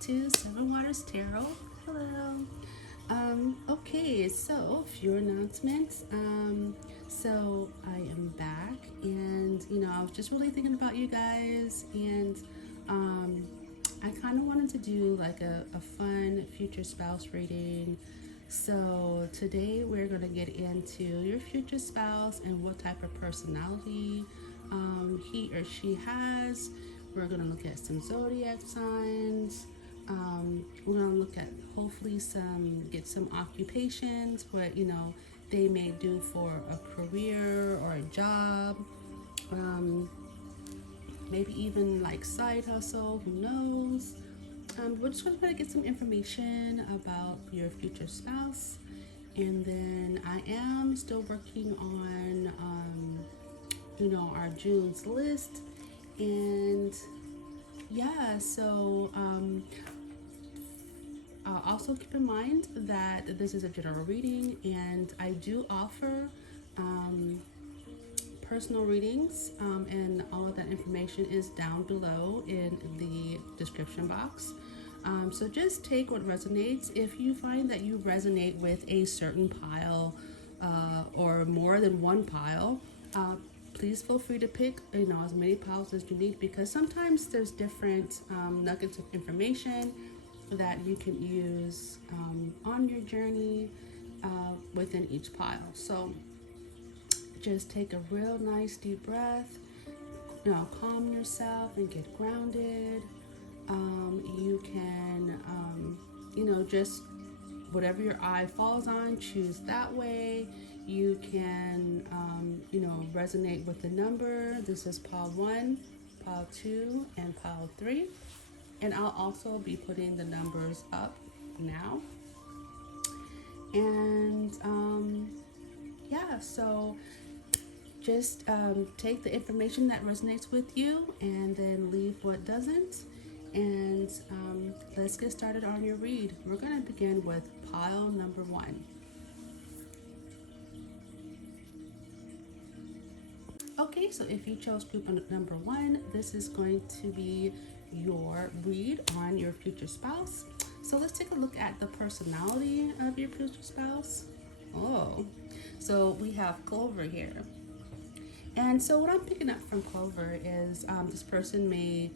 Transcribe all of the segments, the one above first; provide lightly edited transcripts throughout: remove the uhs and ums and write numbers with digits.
to Seven Waters Tarot. Hello. Okay, so a few announcements. So I am back, and I was just really thinking about you guys, and I kind of wanted to do like a fun future spouse reading. So today we're going to get into your future spouse and what type of personality he or she has. We're going to look at some zodiac signs. We're going to look at hopefully get some occupations, what they may do for a career or a job. Maybe even like side hustle, who knows. We're just going to get some information about your future spouse. And then I am still working on, our June's list. And yeah, so also keep in mind that this is a general reading, and I do offer personal readings, and all of that information is down below in the description box. So just take what resonates. If you find that you resonate with a certain pile or more than one pile, please feel free to pick as many piles as you need, because sometimes there's different nuggets of information that you can use on your journey within each pile. So just take a real nice deep breath, calm yourself and get grounded. You can just whatever your eye falls on, choose that way. You can resonate with the number. This is pile 1, pile 2, and pile 3. And I'll also be putting the numbers up now. And yeah, so just take the information that resonates with you and then leave what doesn't. And let's get started on your read. We're going to begin with pile number 1. Okay, so if you chose group number 1, this is going to be your read on your future spouse. So let's take a look at the personality of your future spouse. Oh, so we have Clover here. And so what I'm picking up from Clover is this person may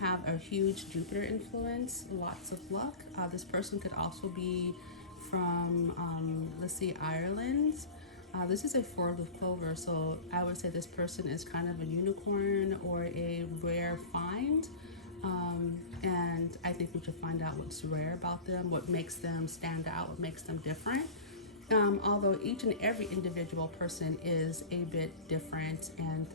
have a huge Jupiter influence, lots of luck. This person could also be from, let's see, Ireland. This is a 4-leaf clover, so I would say this person is kind of a unicorn or a rare find. And I think we should find out what's rare about them, what makes them stand out, what makes them different. Although each and every individual person is a bit different and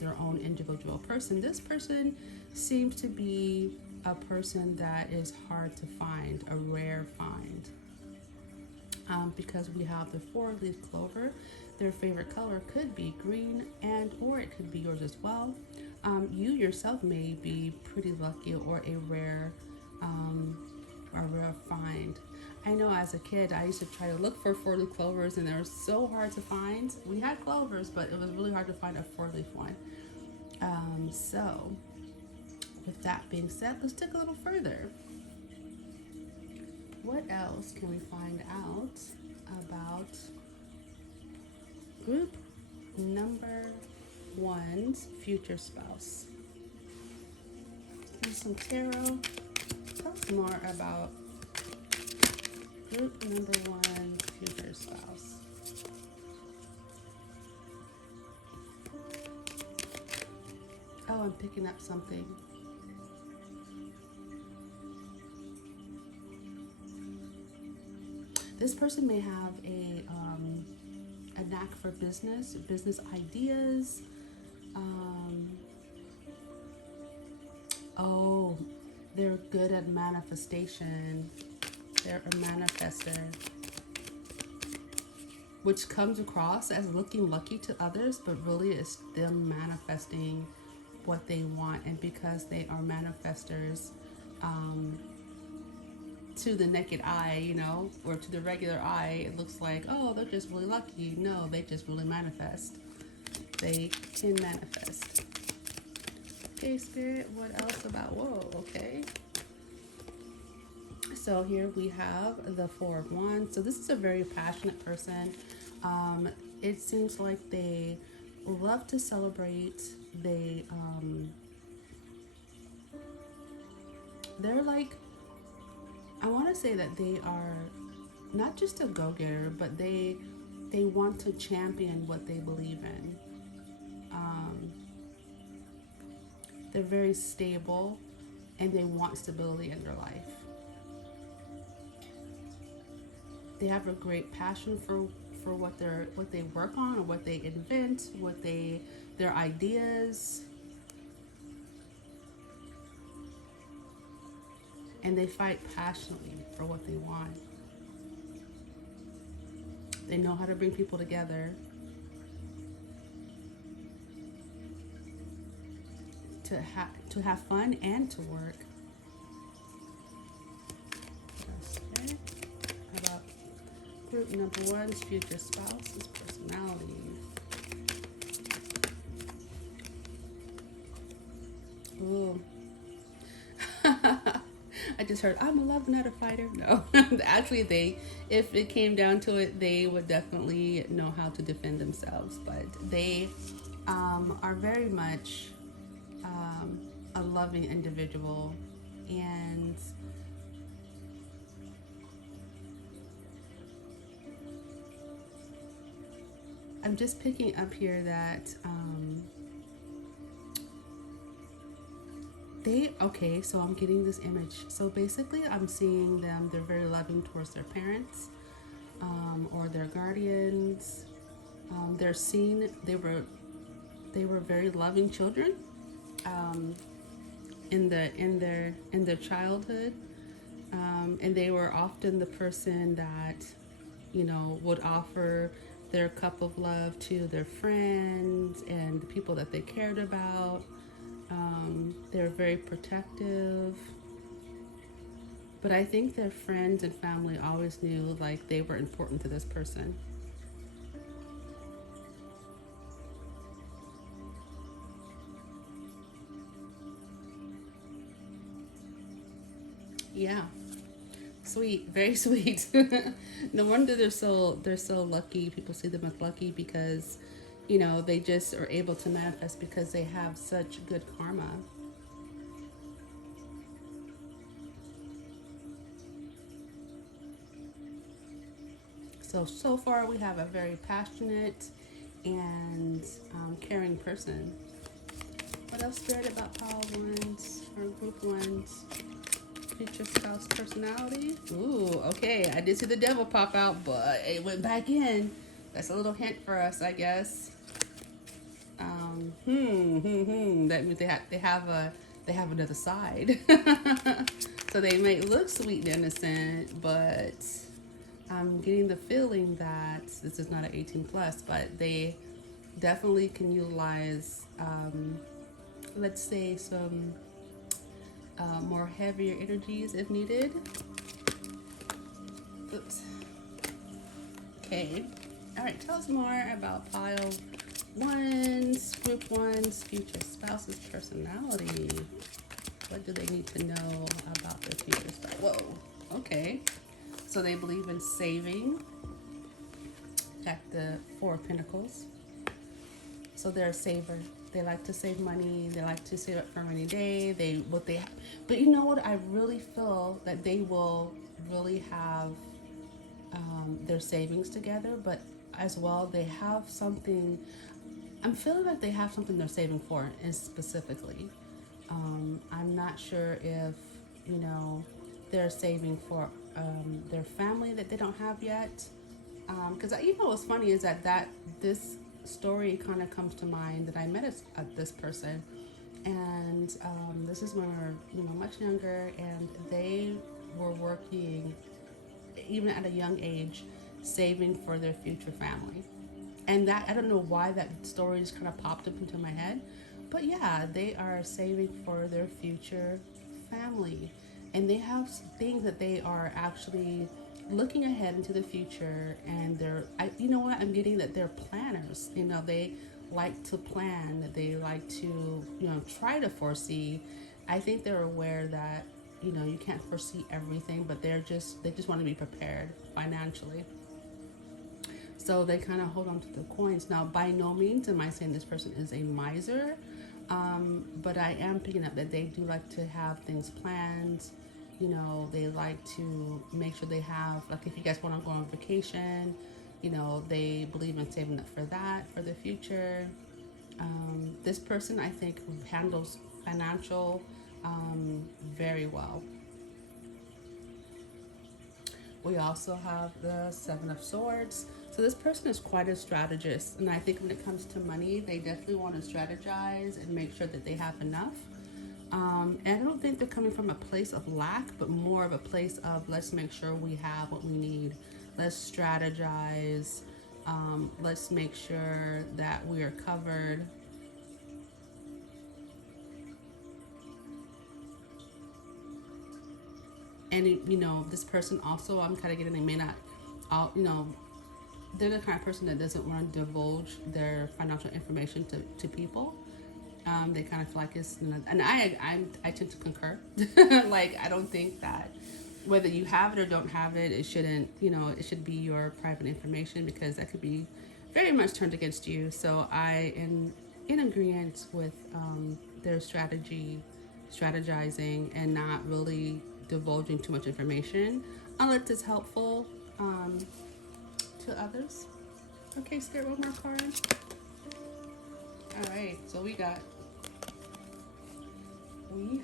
their own individual person, this person seems to be a person that is hard to find, a rare find. Because we have the 4-leaf clover, their favorite color could be green, and or it could be yours as well. You yourself may be pretty lucky or a rare find. I know as a kid I used to try to look for 4-leaf clovers, and they were so hard to find. We had clovers, but it was really hard to find a 4-leaf one. So with that being said, let's take a little further. What else can we find out about group number 1's future spouse? Here's some tarot. Tell us more about group number 1's future spouse. Oh, I'm picking up something. This person may have a knack for business ideas. Oh, they're good at manifestation. They're a manifester, which comes across as looking lucky to others, but really it's them manifesting what they want. And because they are manifestors, to the naked eye, or to the regular eye, it looks like, oh, they're just really lucky. No, they just really manifest. They can manifest. Okay, Spirit, what else about, whoa, okay. So here we have the Four of Wands. So this is a very passionate person. It seems like they love to celebrate. They're like, I want to say that they are not just a go-getter, but they want to champion what they believe in. They're very stable, and they want stability in their life. They have a great passion for what they work on, or what they invent, their ideas, and they fight passionately for what they want. They know how to bring people together, to have fun and to work. Okay. How about group number one's future spouse's personality? Ooh. I just heard, I'm a lover, not a fighter. No, actually, if it came down to it, they would definitely know how to defend themselves. But they are very much a loving individual, and I'm just picking up here that okay, so I'm getting this image. So basically, I'm seeing them, they're very loving towards their parents, or their guardians. They're seen, they were very loving children, in their childhood, and they were often the person that, would offer their cup of love to their friends and the people that they cared about. They're very protective, but I think their friends and family always knew like they were important to this person. Yeah, sweet, very sweet. No wonder they're so lucky. People see them as lucky because, they just are able to manifest because they have such good karma. So far we have a very passionate and caring person. What else, Spirit, about Power Ones or Group Ones? Future spouse personality. Ooh, okay. I did see the devil pop out, but it went back in. That's a little hint for us, I guess. That means they have another side. So they may look sweet and innocent, but I'm getting the feeling that this is not an 18 plus, but they definitely can utilize, let's say, some more heavier energies if needed. Oops. Okay. All right. Tell us more about pile one's, group one's future spouse's personality. What do they need to know about their future spouse? Whoa. Okay. So they believe in saving. Got the Four of Pentacles. So they're a saver. They like to save money. They like to save up for a rainy day. But you know what? I really feel that they will really have their savings together. But as well, they have something. I'm feeling like they have something they're saving for, and specifically, I'm not sure if they're saving for their family that they don't have yet. Because what's funny is that this story kind of comes to mind that I met this person, and this is when we were much younger, and they were working even at a young age, saving for their future family. And that, I don't know why that story just kind of popped up into my head, but yeah, they are saving for their future family, and they have things that they are actually looking ahead into the future. And I'm getting that they're planners. They like to plan. They like to try to foresee. I think they're aware that you know, you can't foresee everything, but they just want to be prepared financially. So they kind of hold on to the coins. Now, by no means am I saying this person is a miser, but I am picking up that they do like to have things planned. You know, they like to make sure they have, like, if you guys want to go on vacation, you know, they believe in saving up for that, for the future. This person, I think, handles financial very well. We also have the Seven of Swords. So this person is quite a strategist, and I think when it comes to money, they definitely want to strategize and make sure that they have enough. And I don't think they're coming from a place of lack, but more of a place of, let's make sure we have what we need. Let's strategize. Let's make sure that we are covered. And you know, this person also, I'm kind of getting, they may not, all, you know, they're the kind of person that doesn't want to divulge their financial information to people. They kind of feel like it's, and I tend to concur. Like, I don't think that whether you have it or don't have it, it shouldn't, you know, it should be your private information, because that could be very much turned against you. So I am in agreement with their strategizing, and not really divulging too much information unless it's helpful to others. Okay, Spirit, one more card. All right, so we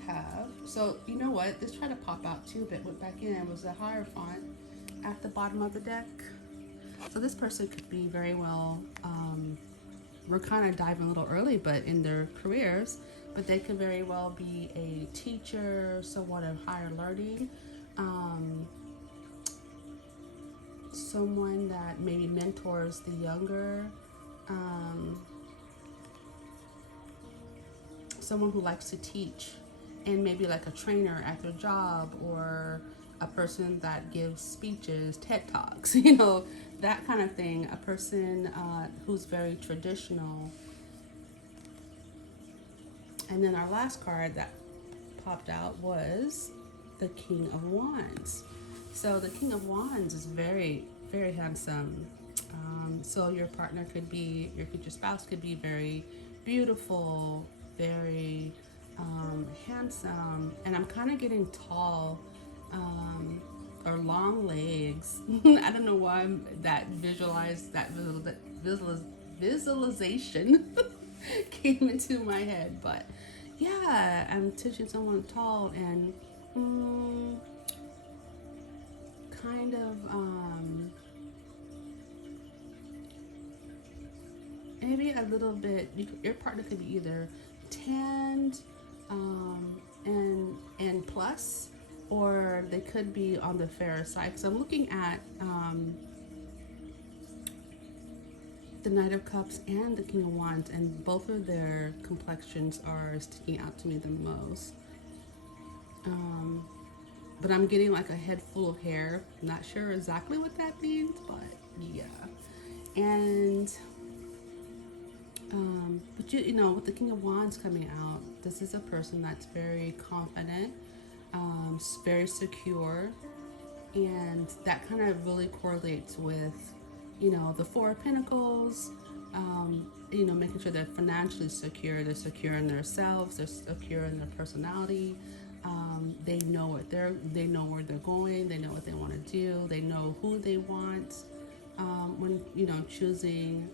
have, so you know what, this tried to pop out too, but went back in. It was a Hierophant at the bottom of the deck. So this person could be very well, we're kind of diving a little early, but in their careers, but they could very well be a teacher, someone of higher learning, someone that maybe mentors the younger, someone who likes to teach, and maybe like a trainer at their job, or a person that gives speeches, TED Talks, you know, that kind of thing. A person who's very traditional. And then our last card that popped out was the King of Wands. So the King of Wands is very, very handsome. So your partner could be, your future spouse could be very beautiful, very handsome. And I'm kind of getting tall, or long legs. I don't know why that visualization came into my head, but yeah, I'm teaching someone tall and kind of maybe a little bit. Your partner could be either tanned and plus, or they could be on the fairer side. Because I'm looking at the Knight of Cups and the King of Wands, and both of their complexions are sticking out to me the most. But I'm getting like a head full of hair. Not sure exactly what that means, but yeah. And but you know, with the King of Wands coming out, this is a person that's very confident, very secure, and that kind of really correlates with, you know, the Four of Pentacles. You know, making sure they're financially secure, they're secure in themselves, they're secure in their personality. They know they know where they're going, they know what they want to do, they know who they want. When, you know, choosing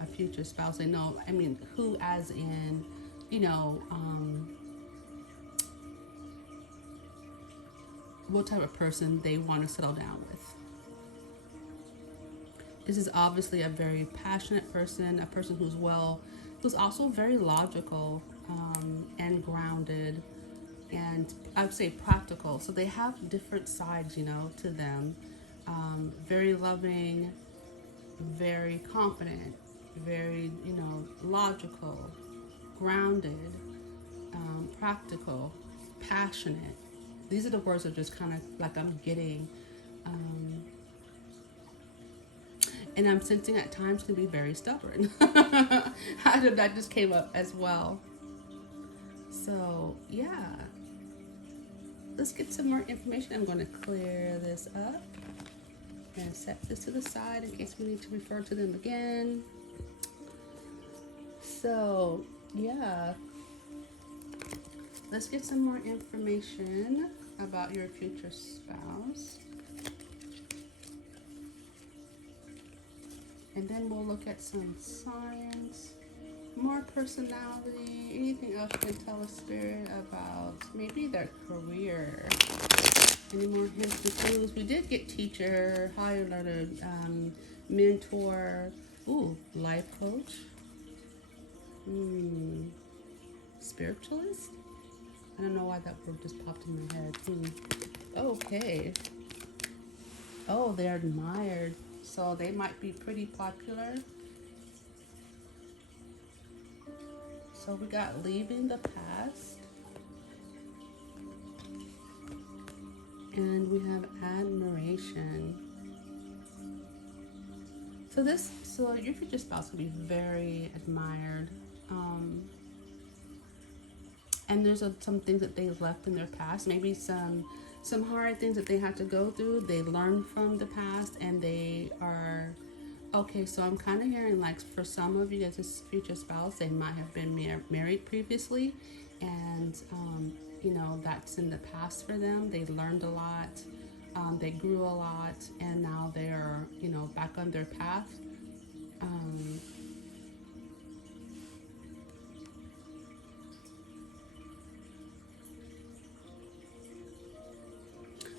a future spouse, they know, I mean, who, as in, you know, what type of person they want to settle down with. This is obviously a very passionate person, a person who's also very logical, and grounded, and I would say practical. So they have different sides, you know, to them. Very loving, very confident, very, you know, logical, grounded, practical, passionate. These are the words that just kind of like I'm getting. And I'm sensing at times can be very stubborn. That just came up as well. So yeah. let's get some more information. I'm going to clear this up and set this to the side in case we need to refer to them again. So yeah, let's get some more information about your future spouse. And then we'll look at some signs, more personality, anything else you can tell us, Spirit, about maybe their career. Any more hints and clues? We did get teacher, higher learner, mentor, ooh, life coach, spiritualist? I don't know why that word just popped in my head. Okay. Oh, they're admired. So they might be pretty popular. So we got leaving the past. And we have admiration. So your future spouse will be very admired. And there's some things that they left in their past. Maybe some hard things that they had to go through. They learned from the past, and they are okay. So I'm kind of hearing like for some of you guys' future spouse, they might have been married previously, and you know, that's in the past for them. They learned a lot, they grew a lot, and now they're, you know, back on their path.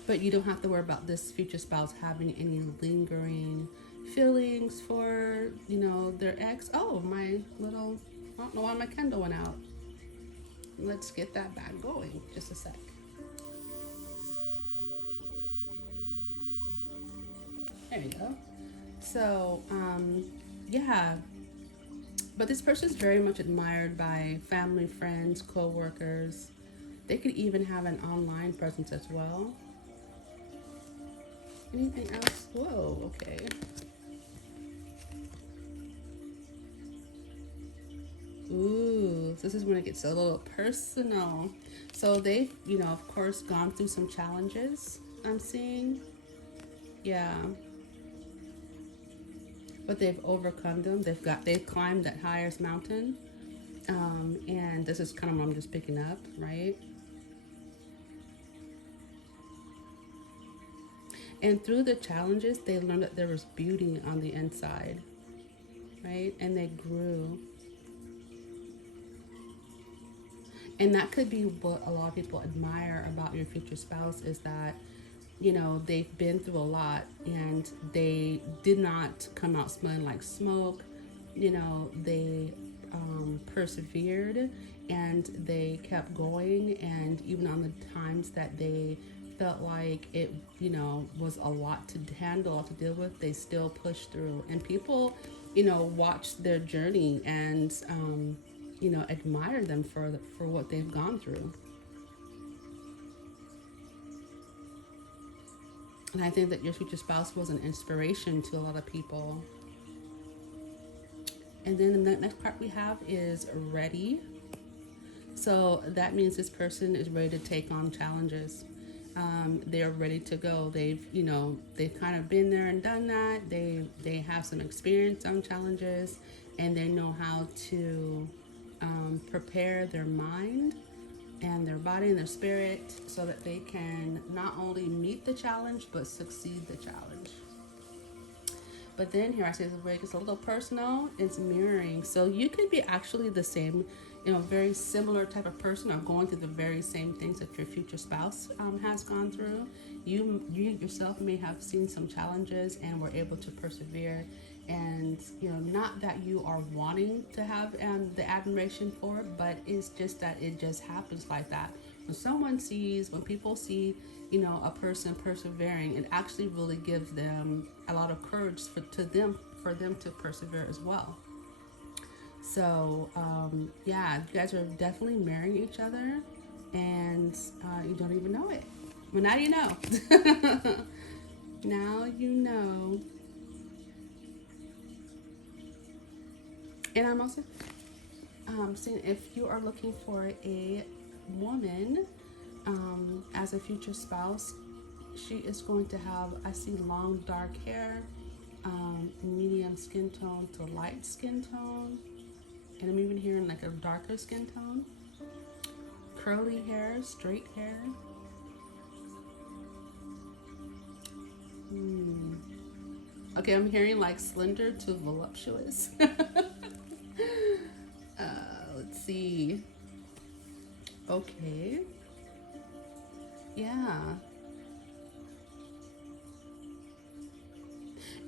But you don't have to worry about this future spouse having any lingering feelings for, you know, their ex. Oh, I don't know why my candle went out. Let's get that back going. Just a sec. There you go. So, yeah. But this person is very much admired by family, friends, co-workers. They could even have an online presence as well. Anything else? Whoa, okay. Ooh, this is when it gets a little personal. So they've, you know, of course, gone through some challenges, I'm seeing. Yeah. But they've overcome them. They've climbed that highest mountain. And this is kind of what I'm just picking up, right? And through the challenges, they learned that there was beauty on the inside, right? And they grew. And that could be what a lot of people admire about your future spouse, is that, you know, they've been through a lot and they did not come out smelling like smoke. You know, they persevered and they kept going. And even on the times that they felt like it, you know, was a lot to handle, to deal with, they still pushed through. And people, you know, watched their journey and, you know, admire them for what they've gone through. And I think that your future spouse was an inspiration to a lot of people. And then the next part we have is ready. So that means this person is ready to take on challenges. They're ready to go. They've kind of been there and done that. They have some experience on challenges, and they know how to prepare their mind and their body and their spirit so that they can not only meet the challenge but succeed the challenge. But then here I say where it gets a little personal, it's mirroring. So you could be actually the same, you know, very similar type of person, or going through the very same things that your future spouse has gone through. You yourself may have seen some challenges and were able to persevere. And, you know, not that you are wanting to have the admiration for it, but it's just that it just happens like that. When people see, you know, a person persevering, it actually really gives them a lot of courage for them to persevere as well. So yeah, you guys are definitely marrying each other, and you don't even know it. Well, now you know. Now you know. And I'm also saying, if you are looking for a woman, As a future spouse, she is going to have, I see long dark hair, medium skin tone to light skin tone, and I'm even hearing like a darker skin tone, curly hair, straight hair. Okay, I'm hearing like slender to voluptuous. Let's see. Okay. Yeah.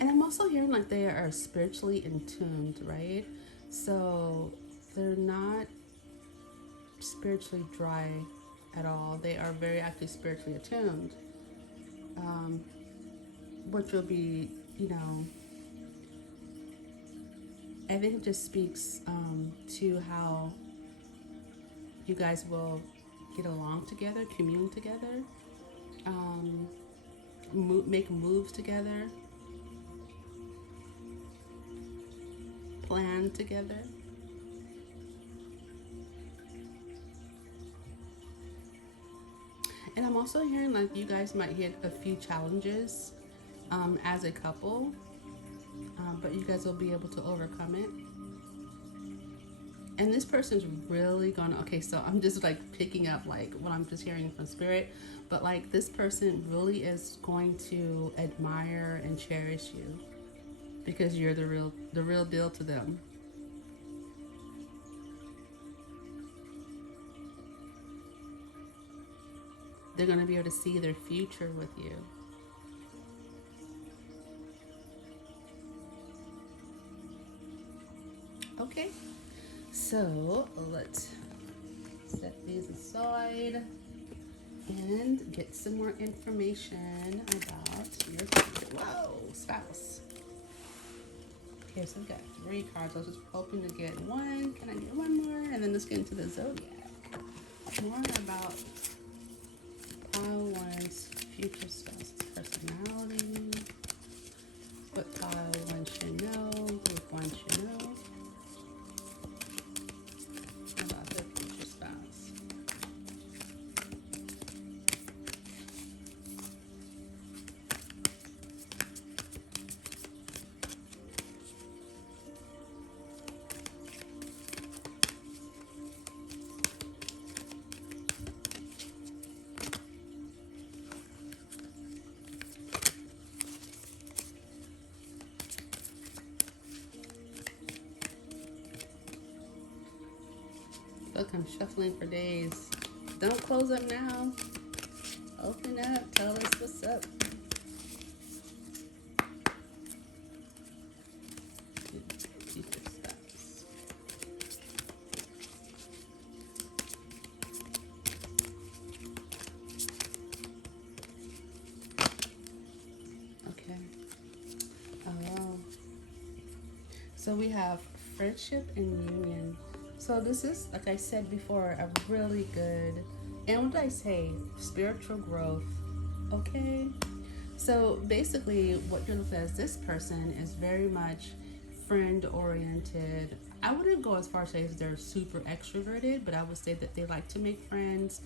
And I'm also hearing like they are spiritually in tuned, right? So they're not spiritually dry at all. They are very actually spiritually attuned, which will be, you know, I think it just speaks to how you guys will get along together, commune together, make moves together, plan together. And I'm also hearing like you guys might hit a few challenges as a couple, but you guys will be able to overcome it. And this person's really gonna, okay, so I'm just like picking up like what I'm just hearing from spirit, but like this person really is going to admire and cherish you because you're the real deal to them. They're going to be able to see their future with you. Okay, so let's set these aside and get some more information about your future. Whoa, spouse. Okay, so we've got 3 cards. I was just hoping to get one. Can I get one more? And then let's get into the zodiac. More about pile one's future spouse's personality. What pile one should know, group one should know about their future spouse. Look, I'm shuffling for days. Don't close up now. Open up. Tell us what's up. Future spouse. Okay. Oh. So we have friendship and union. So this is, like I said before, a really good, and what did I say? Spiritual growth. Okay. So basically what you're looking at is this person is very much friend oriented. I wouldn't go as far as say they're super extroverted, but I would say that they like to make friends.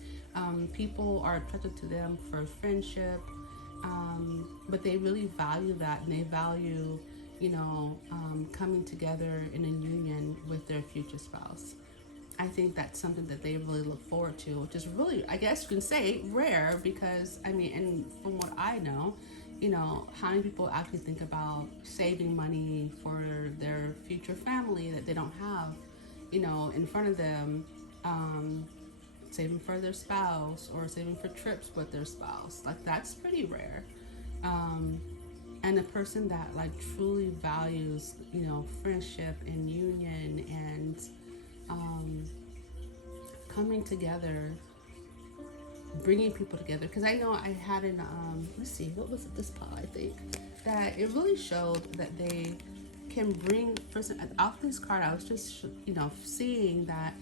People are attracted to them for friendship, but they really value that, and they value, you know, coming together in a union with their future spouse. I think that's something that they really look forward to, which is really, I guess you can say, rare, because I mean, and from what I know, you know, how many people actually think about saving money for their future family that they don't have, you know, in front of them, saving for their spouse or saving for trips with their spouse. Like, that's pretty rare. And a person that like truly values, you know, friendship and union and coming together, bringing people together. Because I know I had an let's see, what was it, this pile, I think, that it really showed that they can bring, first off this card I was just, you know, seeing that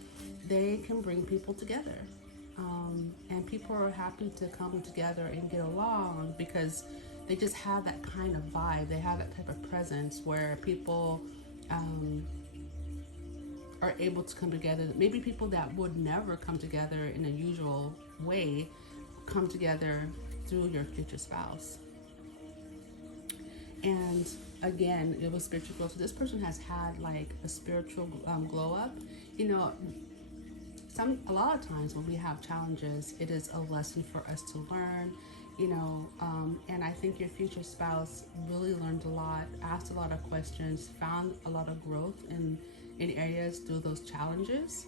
they can bring people together, and people are happy to come together and get along because they just have that kind of vibe. They have that type of presence where people are able to come together. Maybe people that would never come together in a usual way come together through your future spouse. And again, it was spiritual growth. So this person has had like a spiritual glow up. You know, a lot of times when we have challenges, it is a lesson for us to learn. You know, and I think your future spouse really learned a lot, asked a lot of questions, found a lot of growth in areas through those challenges.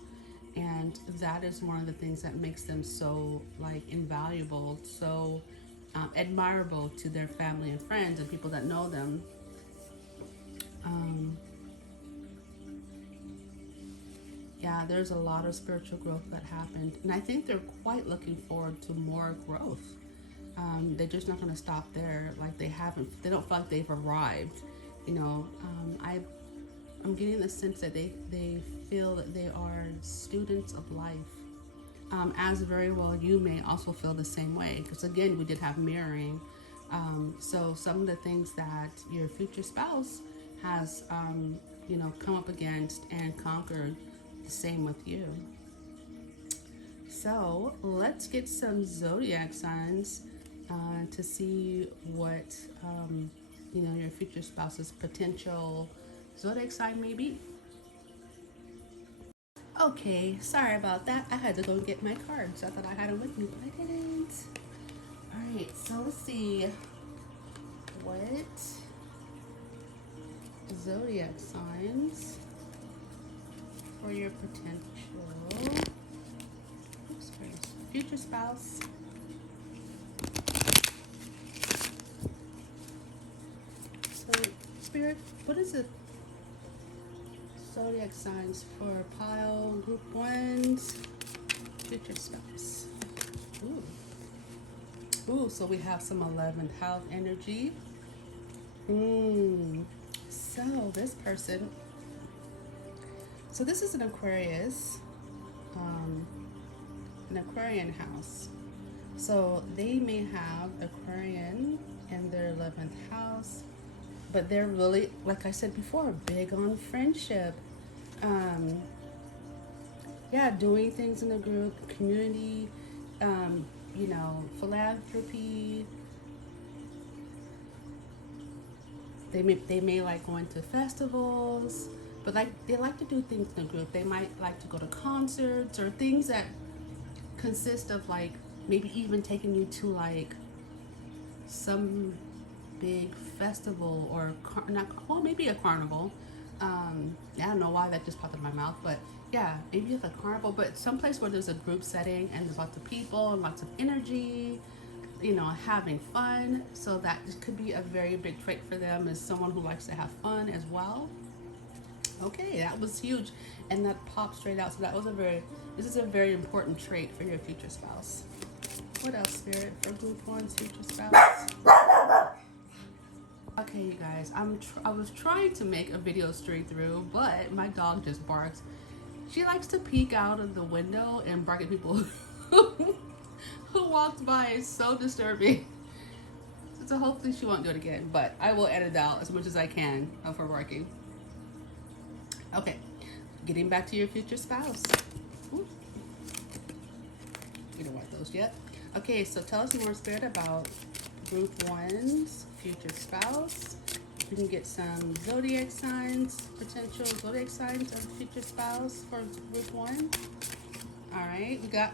And that is one of the things that makes them so like invaluable, so admirable to their family and friends and people that know them. Yeah, there's a lot of spiritual growth that happened, and I think they're quite looking forward to more growth. They're just not going to stop there. Like they don't feel like they've arrived. You know, I'm getting the sense that they feel that they are students of life. As very well, you may also feel the same way, because again, we did have mirroring. So some of the things that your future spouse has, you know, come up against and conquered, the same with you. So let's get some zodiac signs to see what you know, your future spouse's potential zodiac sign may be. Okay, sorry about that. I had to go and get my cards. I thought I had them with me, but I didn't. All right, so let's see what zodiac signs for your potential future spouse. So, Spirit, what is it? Zodiac signs for pile group ones, future spouse. Ooh, so we have some 11th house energy. So this person, so this is an Aquarius, an Aquarian house. So they may have Aquarian in their 11th house, but they're really, like I said before, big on friendship. Yeah, doing things in a group, community, you know, philanthropy. They may like going to festivals, but like they like to do things in a group. They might like to go to concerts or things that consist of like maybe even taking you to like some big festival or maybe a carnival. I don't know why that just popped in my mouth, but yeah, maybe it's a carnival, but someplace where there's a group setting and there's lots of people and lots of energy, you know, having fun. So that could be a very big trait for them, as someone who likes to have fun as well. Okay, that was huge, and that popped straight out. So this is a very important trait for your future spouse. What else, Spirit, for group one's future spouse? Okay, you guys, I was trying to make a video straight through, but my dog just barks. She likes to peek out of the window and bark at people who walks by. It's so disturbing. So hopefully she won't do it again, but I will edit out as much as I can of her barking. Okay, getting back to your future spouse. Ooh. We don't want those yet. Okay, so tell us more, Spirit, about group one's future spouse. We can get some zodiac signs, potential zodiac signs of future spouse for group one. All right, we got,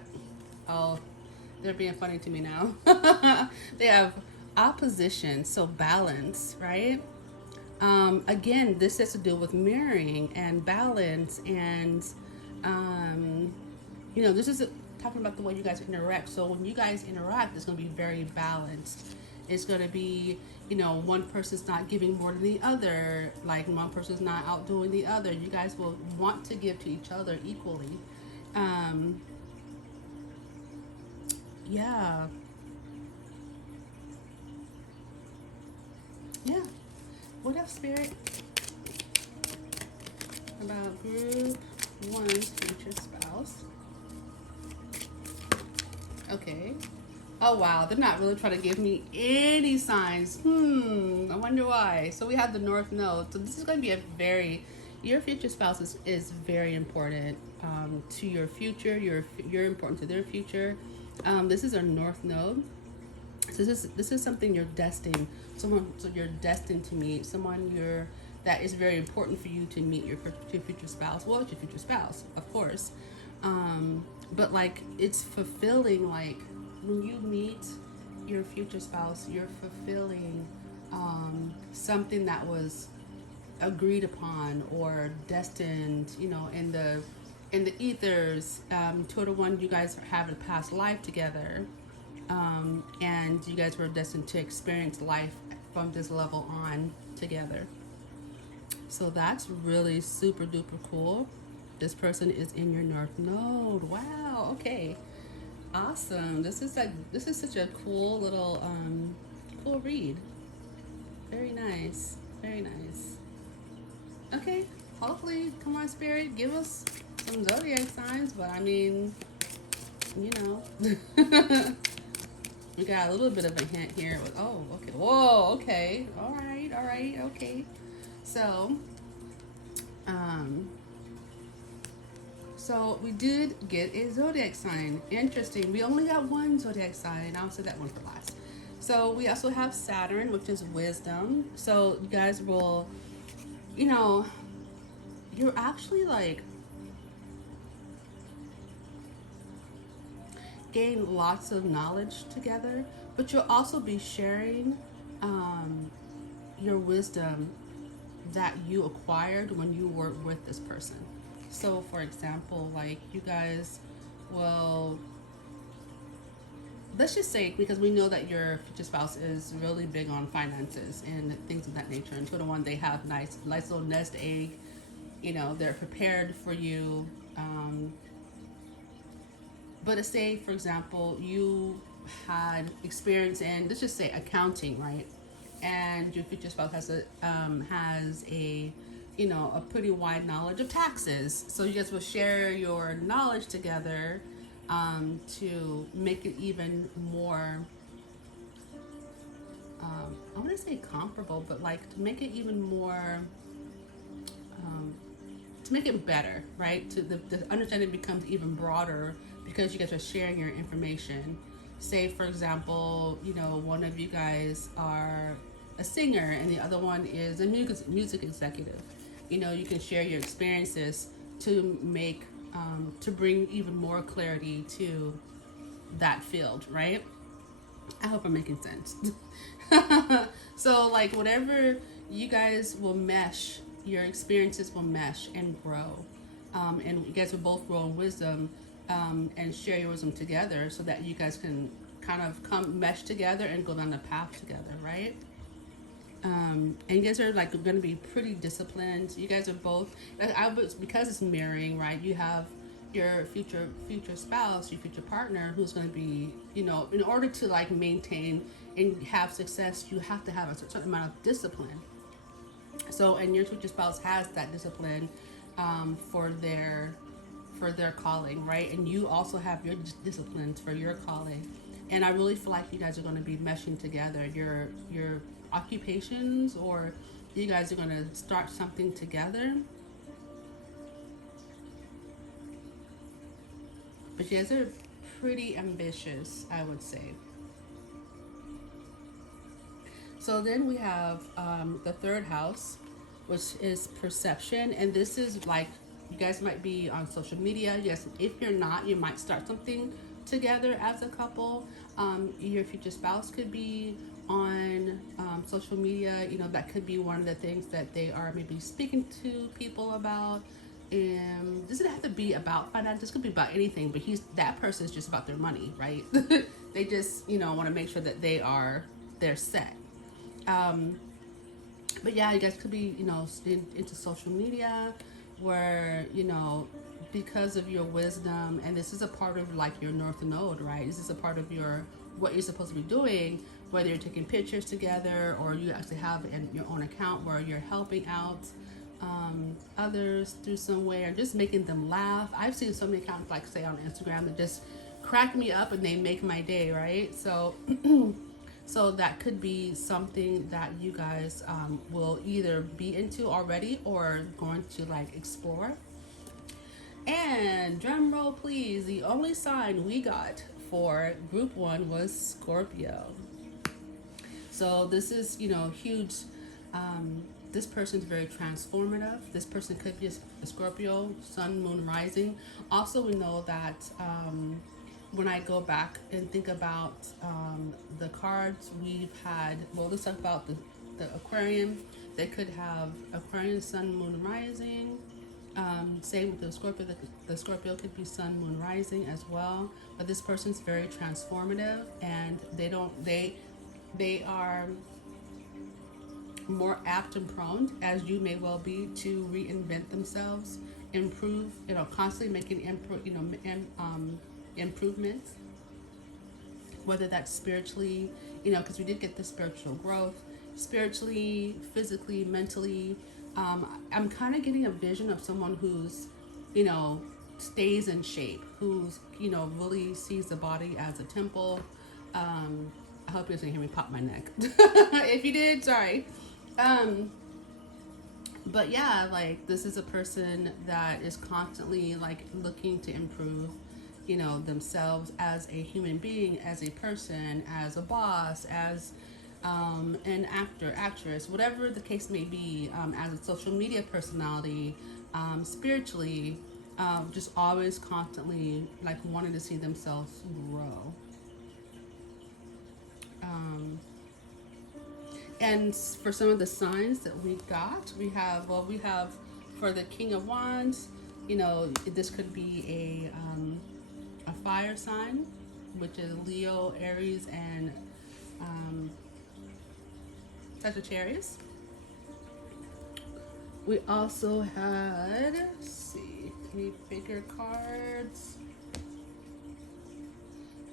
oh, they're being funny to me now. They have opposition, so balance, right? Again, this has to do with mirroring and balance, and you know, this is talking about the way you guys interact. So when you guys interact, it's going to be very balanced. It's going to be, you know, one person's not giving more than the other, like one person's not outdoing the other. You guys will want to give to each other equally. Yeah. What else, Spirit, about group one's future spouse? Okay. Oh wow, they're not really trying to give me any signs. I wonder why. So we have the North Node. So this is going to be a very Your future spouse is very important to your future. You're important to their future. This is our north node. So this is something you're destined, someone, so you're destined to meet someone that is very important for you to meet your future spouse. Well, it's your future spouse, of course, but like it's fulfilling. Like when you meet your future spouse, you're fulfilling something that was agreed upon or destined, in the ethers, to the one you guys have a past life together, and you guys were destined to experience life from this level on together. So that's really super duper cool. This person is in your north node. Wow. Okay. Awesome. This is such a cool little cool read. Very nice. Very nice. Okay. Hopefully, come on, Spirit, give us some zodiac signs. But I mean, you know. We got a little bit of a hint here. Oh, okay. Whoa, okay. All right, okay. So, so we did get a zodiac sign. Interesting. We only got one zodiac sign. I'll say that one for last. So we also have Saturn, which is wisdom. So you guys will, you're actually like gain lots of knowledge together, but you'll also be sharing your wisdom that you acquired when you were with this person. So for example, like you guys will, let's just say, because we know that your future spouse is really big on finances and things of that nature, and to the one they have nice little nest egg, they're prepared for you. But to say, for example, you had experience in, let's just say, accounting, right? And your future spouse has a pretty wide knowledge of taxes. So you guys will share your knowledge together to make it even more, I want to say comparable, but like to make it even more, to make it better, right? To the understanding becomes even broader because you guys are sharing your information. Say, for example, one of you guys are a singer and the other one is a music executive. You can share your experiences to make, to bring even more clarity to that field, right? I hope I'm making sense. So, like, whatever you guys will mesh, your experiences will mesh and grow. And you guys will both grow in wisdom and share your wisdom together so that you guys can kind of come mesh together and go down the path together, right? And you guys are like going to be pretty disciplined. You guys are both, because it's mirroring, right? You have your future spouse, your future partner, who's going to be, in order to like maintain and have success, you have to have a certain amount of discipline. So, and your future spouse has that discipline for their calling, right? And you also have your disciplines for your calling. And I really feel like you guys are going to be meshing together your occupations, or you guys are going to start something together. But you guys are pretty ambitious, I would say. So then we have the third house, which is perception. And this is like, you guys might be on social media. Yes, if you're not, you might start something together as a couple. Your future spouse could be on social media. That could be one of the things that they are maybe speaking to people about. And this doesn't have to be about finance. This could be about anything, but that person is just about their money, right? They just, want to make sure that they're set. But yeah, you guys could be, into social media where, because of your wisdom, and this is a part of like your north node, right? This is a part of what you're supposed to be doing, whether you're taking pictures together or you actually have your own account where you're helping out others through some way, or just making them laugh. I've seen so many accounts, like say on Instagram, that just crack me up and they make my day, right? So So that could be something that you guys will either be into already or going to like explore. And drum roll please, the only sign we got for group one was Scorpio. So this is, you know, huge. This person's very transformative. This person could be a Scorpio, sun, moon, rising. Also, we know that when I go back and think about the cards we've had, well, let's talk about the Aquarian. They could have Aquarian, sun, moon, rising. Same with the Scorpio. The Scorpio could be sun, moon, rising as well. But this person's very transformative, and they are more apt and prone, as you may well be, to reinvent themselves, improve, you know, constantly making improvements, whether that's spiritually, you know, because we did get the spiritual growth, spiritually, physically, mentally. I'm kind of getting a vision of someone who's, you know, stays in shape, who's, you know, really sees the body as a temple. I hope you didn't hear me pop my neck. If you did, sorry. But yeah, like this is a person that is constantly like looking to improve, you know, themselves as a human being, as a person, as a boss, as an actor, actress, whatever the case may be, as a social media personality, spiritually, just always constantly like wanting to see themselves grow. And for some of the signs that we got, we have for the King of Wands, you know, this could be a fire sign, which is Leo, Aries, and Sagittarius. We also had, let's see, any bigger cards.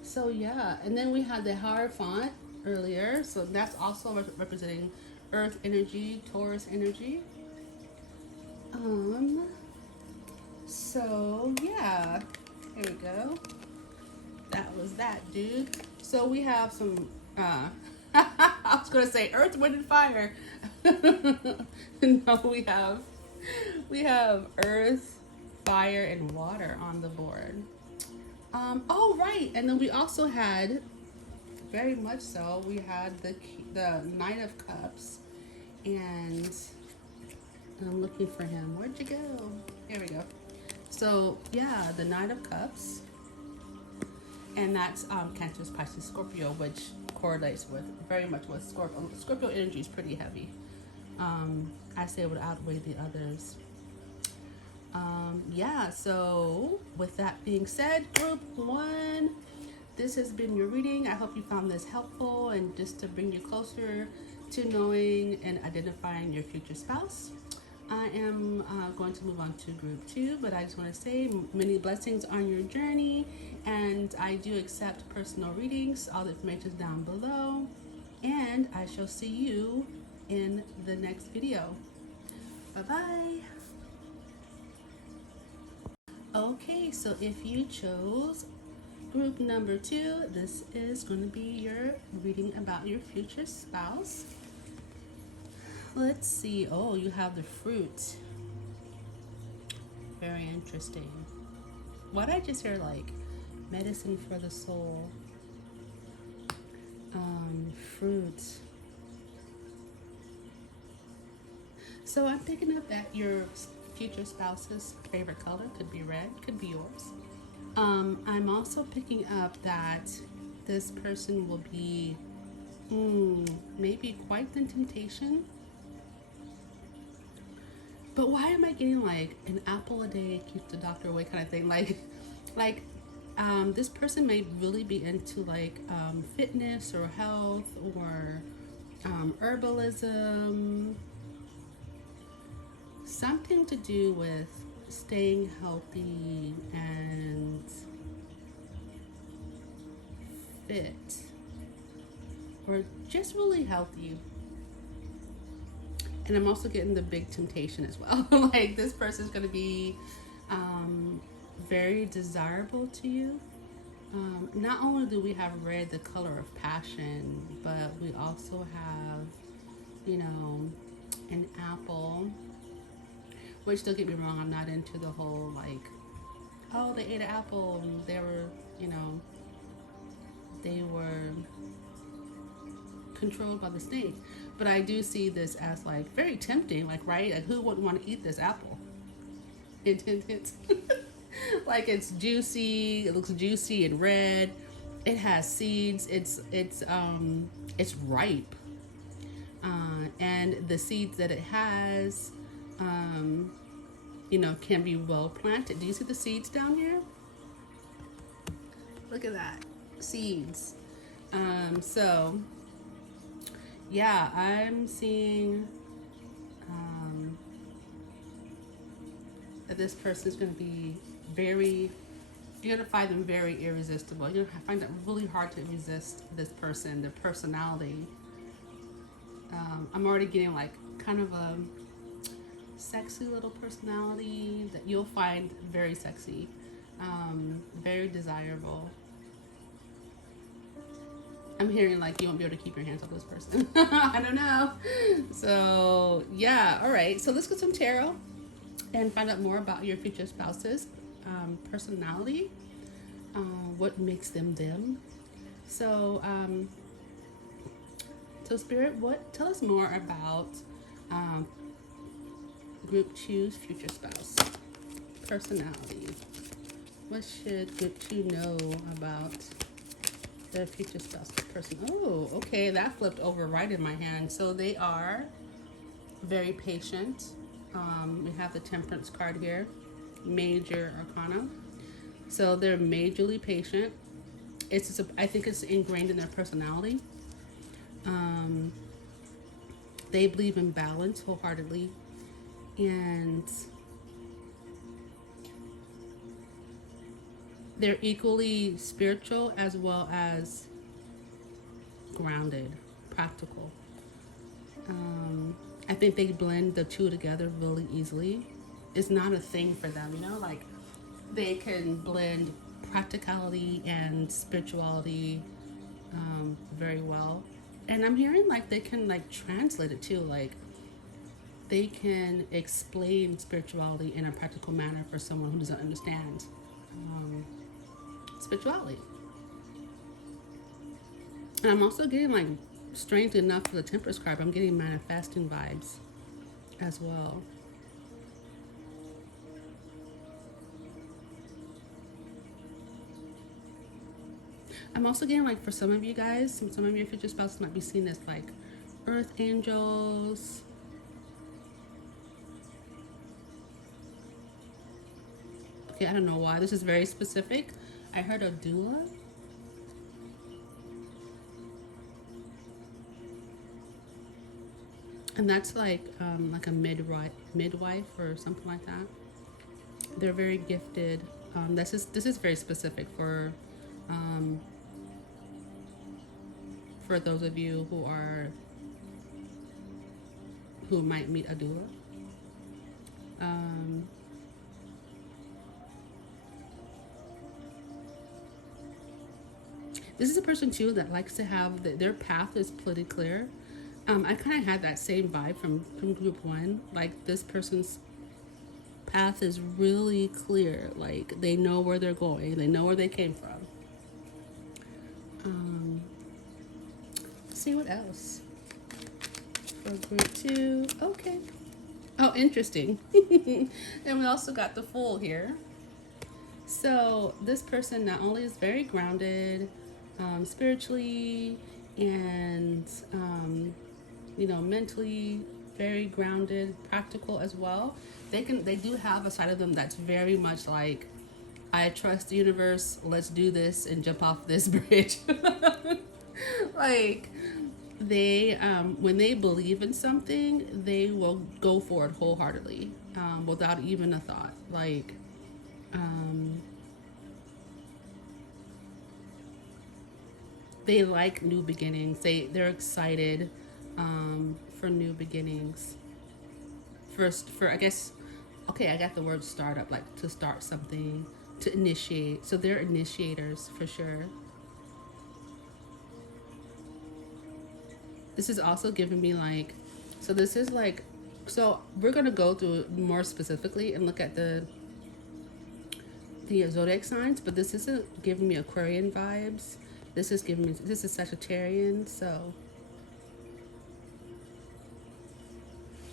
So yeah, and then we had the Hierophant earlier, so that's also representing Earth energy, Taurus energy. So yeah, here we go. That was that, dude. So we have some I was gonna say Earth, Wind, and Fire. No, we have Earth, Fire, and Water on the board. Oh right, and then we also had, very much so, we had the Knight of Cups, and I'm looking for him. Where'd you go? Here we go. So yeah, the Knight of Cups, and that's Cancer, Pisces, Scorpio, which correlates with very much with Scorpio. Scorpio energy is pretty heavy. I say it would outweigh the others. Yeah, so with that being said, group one, this has been your reading. I hope you found this helpful and just to bring you closer to knowing and identifying your future spouse. I am going to move on to group two, but I just want to say many blessings on your journey, and I do accept personal readings. All the information is down below, and I shall see you in the next video. Bye-bye. Okay, so if you chose group number two, this is going to be your reading about your future spouse. Let's see. Oh, you have the fruit. Very interesting. Why did I just hear like medicine for the soul? Fruit. So I'm picking up that your future spouse's favorite color could be red, could be yours. I'm also picking up that this person will be maybe quite the temptation. But why am I getting like an apple a day keeps the doctor away kind of thing? Like this person may really be into like fitness or health or herbalism. Something to do with staying healthy and fit, or just really healthy. And I'm also getting the big temptation as well. Like this person is going to be very desirable to you. Not only do we have red, the color of passion, but we also have, you know, an apple. Which, don't get me wrong, I'm not into the whole like, oh, they ate an apple and they were, you know, they were controlled by the snake. But I do see this as like very tempting, like, right? Like, who wouldn't want to eat this apple? It's like, it's juicy. It looks juicy and red. It has seeds. It's ripe, and the seeds that it has, um, you know, can be well planted. Do you see the seeds down here? Look at that, seeds. So yeah, I'm seeing that this person is going to be very, you're going to find them very irresistible. You're going to find it really hard to resist this person, their personality. I'm already getting like kind of a sexy little personality that you'll find very sexy, very desirable. I'm hearing like you won't be able to keep your hands off this person. I don't know. So yeah, all right. So let's get some tarot and find out more about your future spouse's personality, what makes them them. So, so Spirit, tell us more about Group 2's future spouse personality. What should Group 2 know about their future spouse person? Oh, okay, that flipped over right in my hand. So they are very patient. We have the Temperance card here, Major Arcana. So they're majorly patient. I think it's ingrained in their personality. They believe in balance wholeheartedly, and they're equally spiritual as well as grounded, practical. I think they blend the two together really easily. It's not a thing for them, you know, like they can blend practicality and spirituality very well. And I'm hearing like they can like translate it too, like they can explain spirituality in a practical manner for someone who doesn't understand spirituality. And I'm also getting like, strangely enough, for the Temperance card, I'm getting manifesting vibes as well. I'm also getting like, for some of you guys, some of your future spouses might be seen as like earth angels. Okay, I don't know why. This is very specific. I heard a doula. And that's like a midwife or something like that. They're very gifted. This is very specific for those of you who might meet a doula. This is a person too that likes to have their path is pretty clear. I kind of had that same vibe from Group 1. Like, this person's path is really clear. Like, they know where they're going. They know where they came from. Let's see what else for Group 2. Okay. Oh, interesting. And we also got the Fool here. So this person not only is very grounded spiritually and you know, mentally very grounded, practical as well. They do have a side of them that's very much like, I trust the universe, let's do this and jump off this bridge. Like, they when they believe in something, they will go for it wholeheartedly, without even a thought. Like, they like new beginnings. They're excited for new beginnings. For I guess, okay, I got the word startup, like to start something, to initiate. So they're initiators for sure. This is also giving me like, so this is like, so we're gonna go through more specifically and look at the zodiac signs, but this isn't giving me Aquarian vibes. This is giving me, this is Sagittarian, so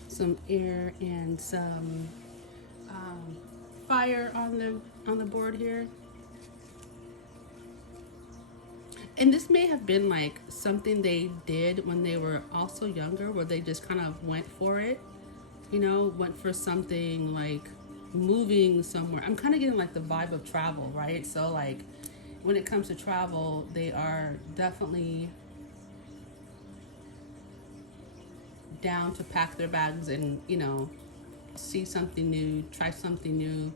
some air and some fire on the board here. And this may have been like something they did when they were also younger, where they just kind of went for it, you know, went for something like moving somewhere. I'm kind of getting like the vibe of travel, right? So like when it comes to travel, they are definitely down to pack their bags and, you know, see something new, try something new.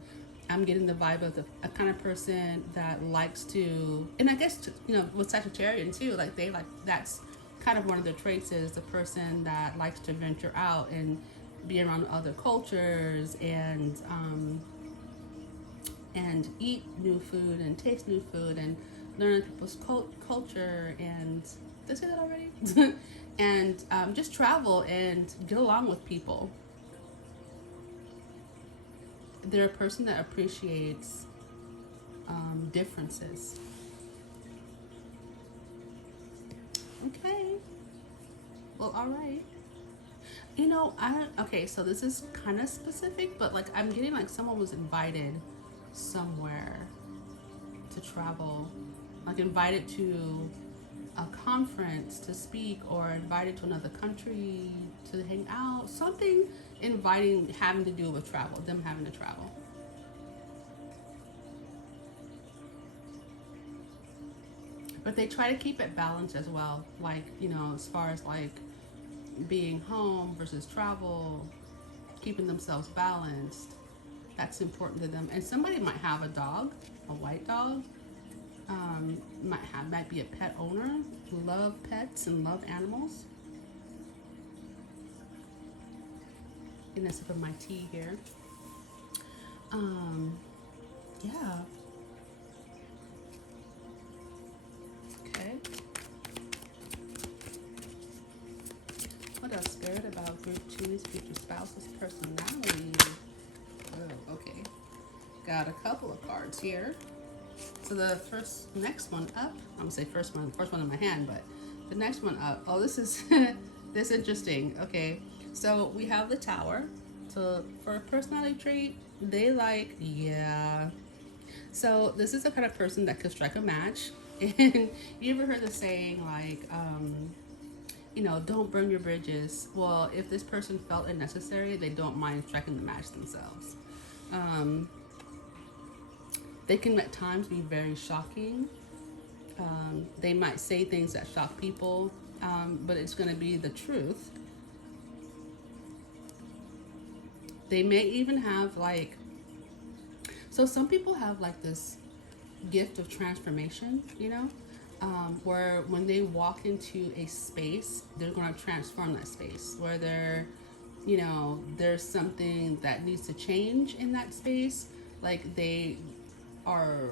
I'm getting the vibe of a kind of person that likes to, and I guess, you know, with Sagittarian too, like they like, that's kind of one of their traits, is the person that likes to venture out and be around other cultures and eat new food and taste new food and learn people's culture and, did I say that already? And just travel and get along with people. They're a person that appreciates differences. Okay. Well, all right. You know, okay, so this is kind of specific, but like I'm getting like someone was invited somewhere to travel, like invited to a conference to speak, or invited to another country to hang out, something inviting, having to do with travel, them having to travel. But they try to keep it balanced as well, like, you know, as far as like being home versus travel, keeping themselves balanced. That's important to them. And somebody might have a dog, a white dog, might be a pet owner, love pets and love animals. And that's for my tea here. Yeah. Okay. What else? Scared about group two's future spouse's personality. Oh, okay. Got a couple of cards here. So the next one up, I'm gonna say first one in my hand, but the next one up, oh, this is, this is interesting. Okay, so we have the Tower. So for a personality trait, they like, yeah. So this is the kind of person that could strike a match. And you ever heard the saying like, you know, don't burn your bridges? Well, if this person felt it necessary, they don't mind striking the match themselves. They can at times be very shocking. They might say things that shock people, but it's going to be the truth. They may even have like, so some people have like this gift of transformation, you know, where when they walk into a space, they're going to transform that space. Where they're, you know, there's something that needs to change in that space, like they are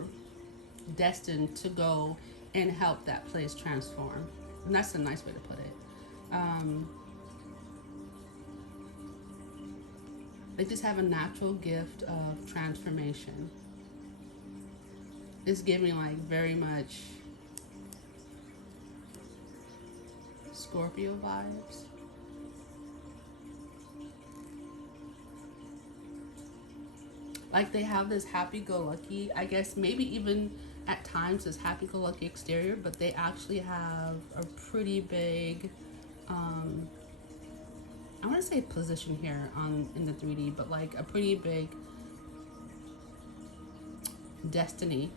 destined to go and help that place transform. And that's a nice way to put it. They just have a natural gift of transformation. It's giving like very much Scorpio vibes. Like they have this happy-go-lucky, I guess maybe even at times this happy-go-lucky exterior, but they actually have a pretty big, I want to say position here in the 3D, but like a pretty big destiny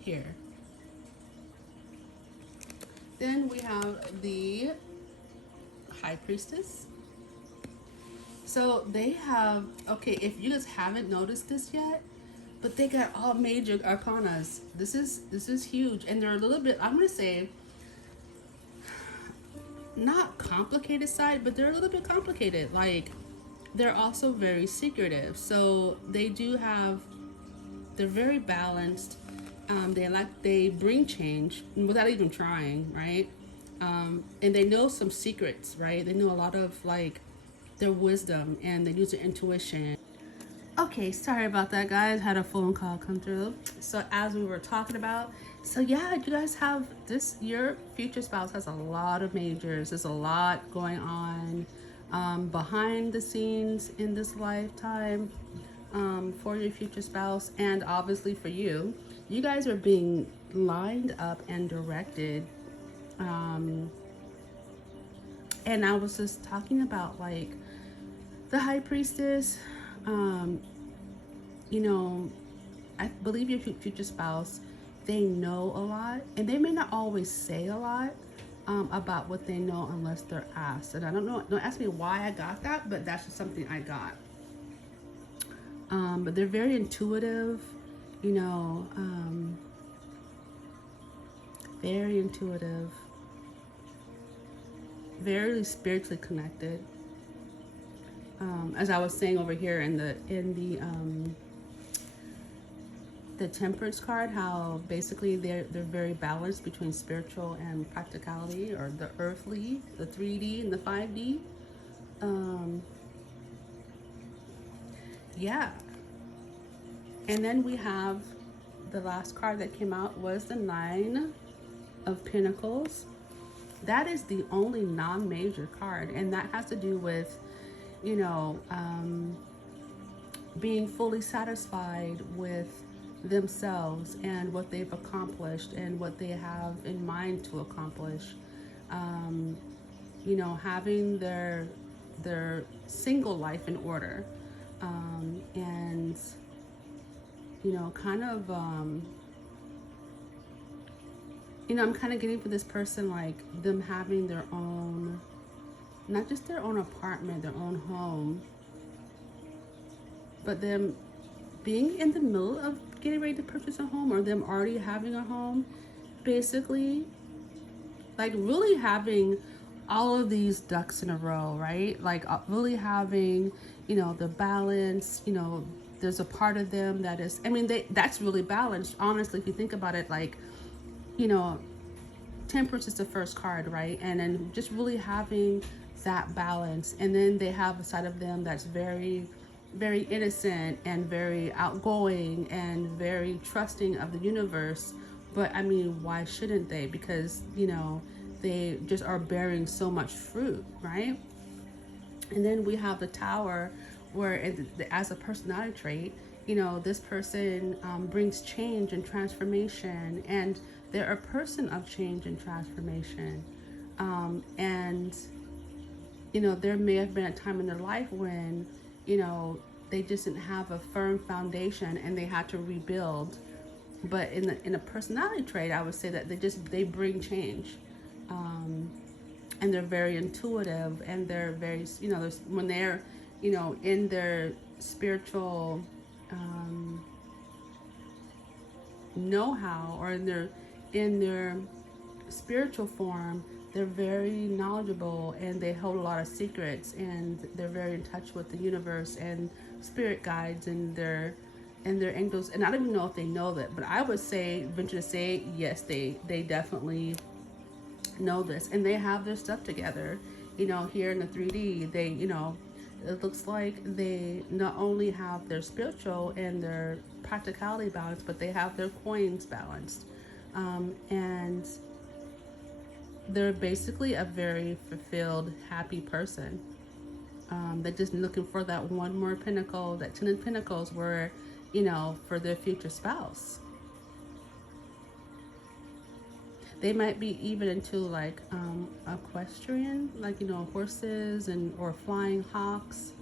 here. Then we have the High Priestess. So they have, okay, if you guys haven't noticed this yet, but they got all major arcanas. This is huge, and they're a little bit, I'm gonna say, not complicated side, but they're a little bit complicated. Like they're also very secretive. So they do have, they're very balanced. They bring change without even trying, right? And they know some secrets, right? They know a lot of like their wisdom, and they use their intuition. Okay, sorry about that, guys. Had a phone call come through. So as we were talking about, so yeah, you guys have this. Your future spouse has a lot of majors. There's a lot going on behind the scenes in this lifetime for your future spouse, and obviously for you. You guys are being lined up and directed. And I was just talking about like the high priestess. Um, you know, I believe your future spouse, they know a lot, and they may not always say a lot about what they know unless they're asked. And I don't know, don't ask me why I got that, but that's just something I got. But they're very intuitive, you know, very intuitive, very spiritually connected. As I was saying over here in the temperance card, how basically they're very balanced between spiritual and practicality, or the earthly, the 3D and the 5D. Yeah. And then we have the last card that came out was the 9 of Pentacles. That is the only non-major card, and that has to do with, you know, being fully satisfied with themselves and what they've accomplished and what they have in mind to accomplish. You know, having their single life in order, and you know, kind of you know, I'm kind of getting for this person like them having their own, not just their own apartment, their own home, but them being in the middle of getting ready to purchase a home, or them already having a home, basically, like really having all of these ducks in a row, right? Like really having, you know, the balance, you know, there's a part of them that is, I mean, that's really balanced, honestly, if you think about it. Like, you know, temperance is the first card, right? And then just really having that balance. And then they have a side of them that's very, very innocent and very outgoing and very trusting of the universe. But I mean, why shouldn't they? Because, you know, they just are bearing so much fruit, right? And then we have the Tower, where as a personality trait, you know, this person brings change and transformation, and they're a person of change and transformation. And, you know, there may have been a time in their life when, you know, they just didn't have a firm foundation and they had to rebuild. But in a personality trait, I would say that they bring change. And they're very intuitive, and they're very, you know, when they're, you know, in their spiritual know-how, or in their spiritual form, they're very knowledgeable, and they hold a lot of secrets, and they're very in touch with the universe and spirit guides and their angels. And I don't even know if they know that, but I would say, venture to say, yes, they definitely know this, and they have their stuff together. You know, here in the 3D, they, you know, it looks like they not only have their spiritual and their practicality balanced, but they have their coins balanced. And they're basically a very fulfilled, happy person. They're just looking for that one more pinnacle, that 10 of Pentacles, where, you know, for their future spouse. They might be even into like equestrian, like, you know, horses and or flying hawks.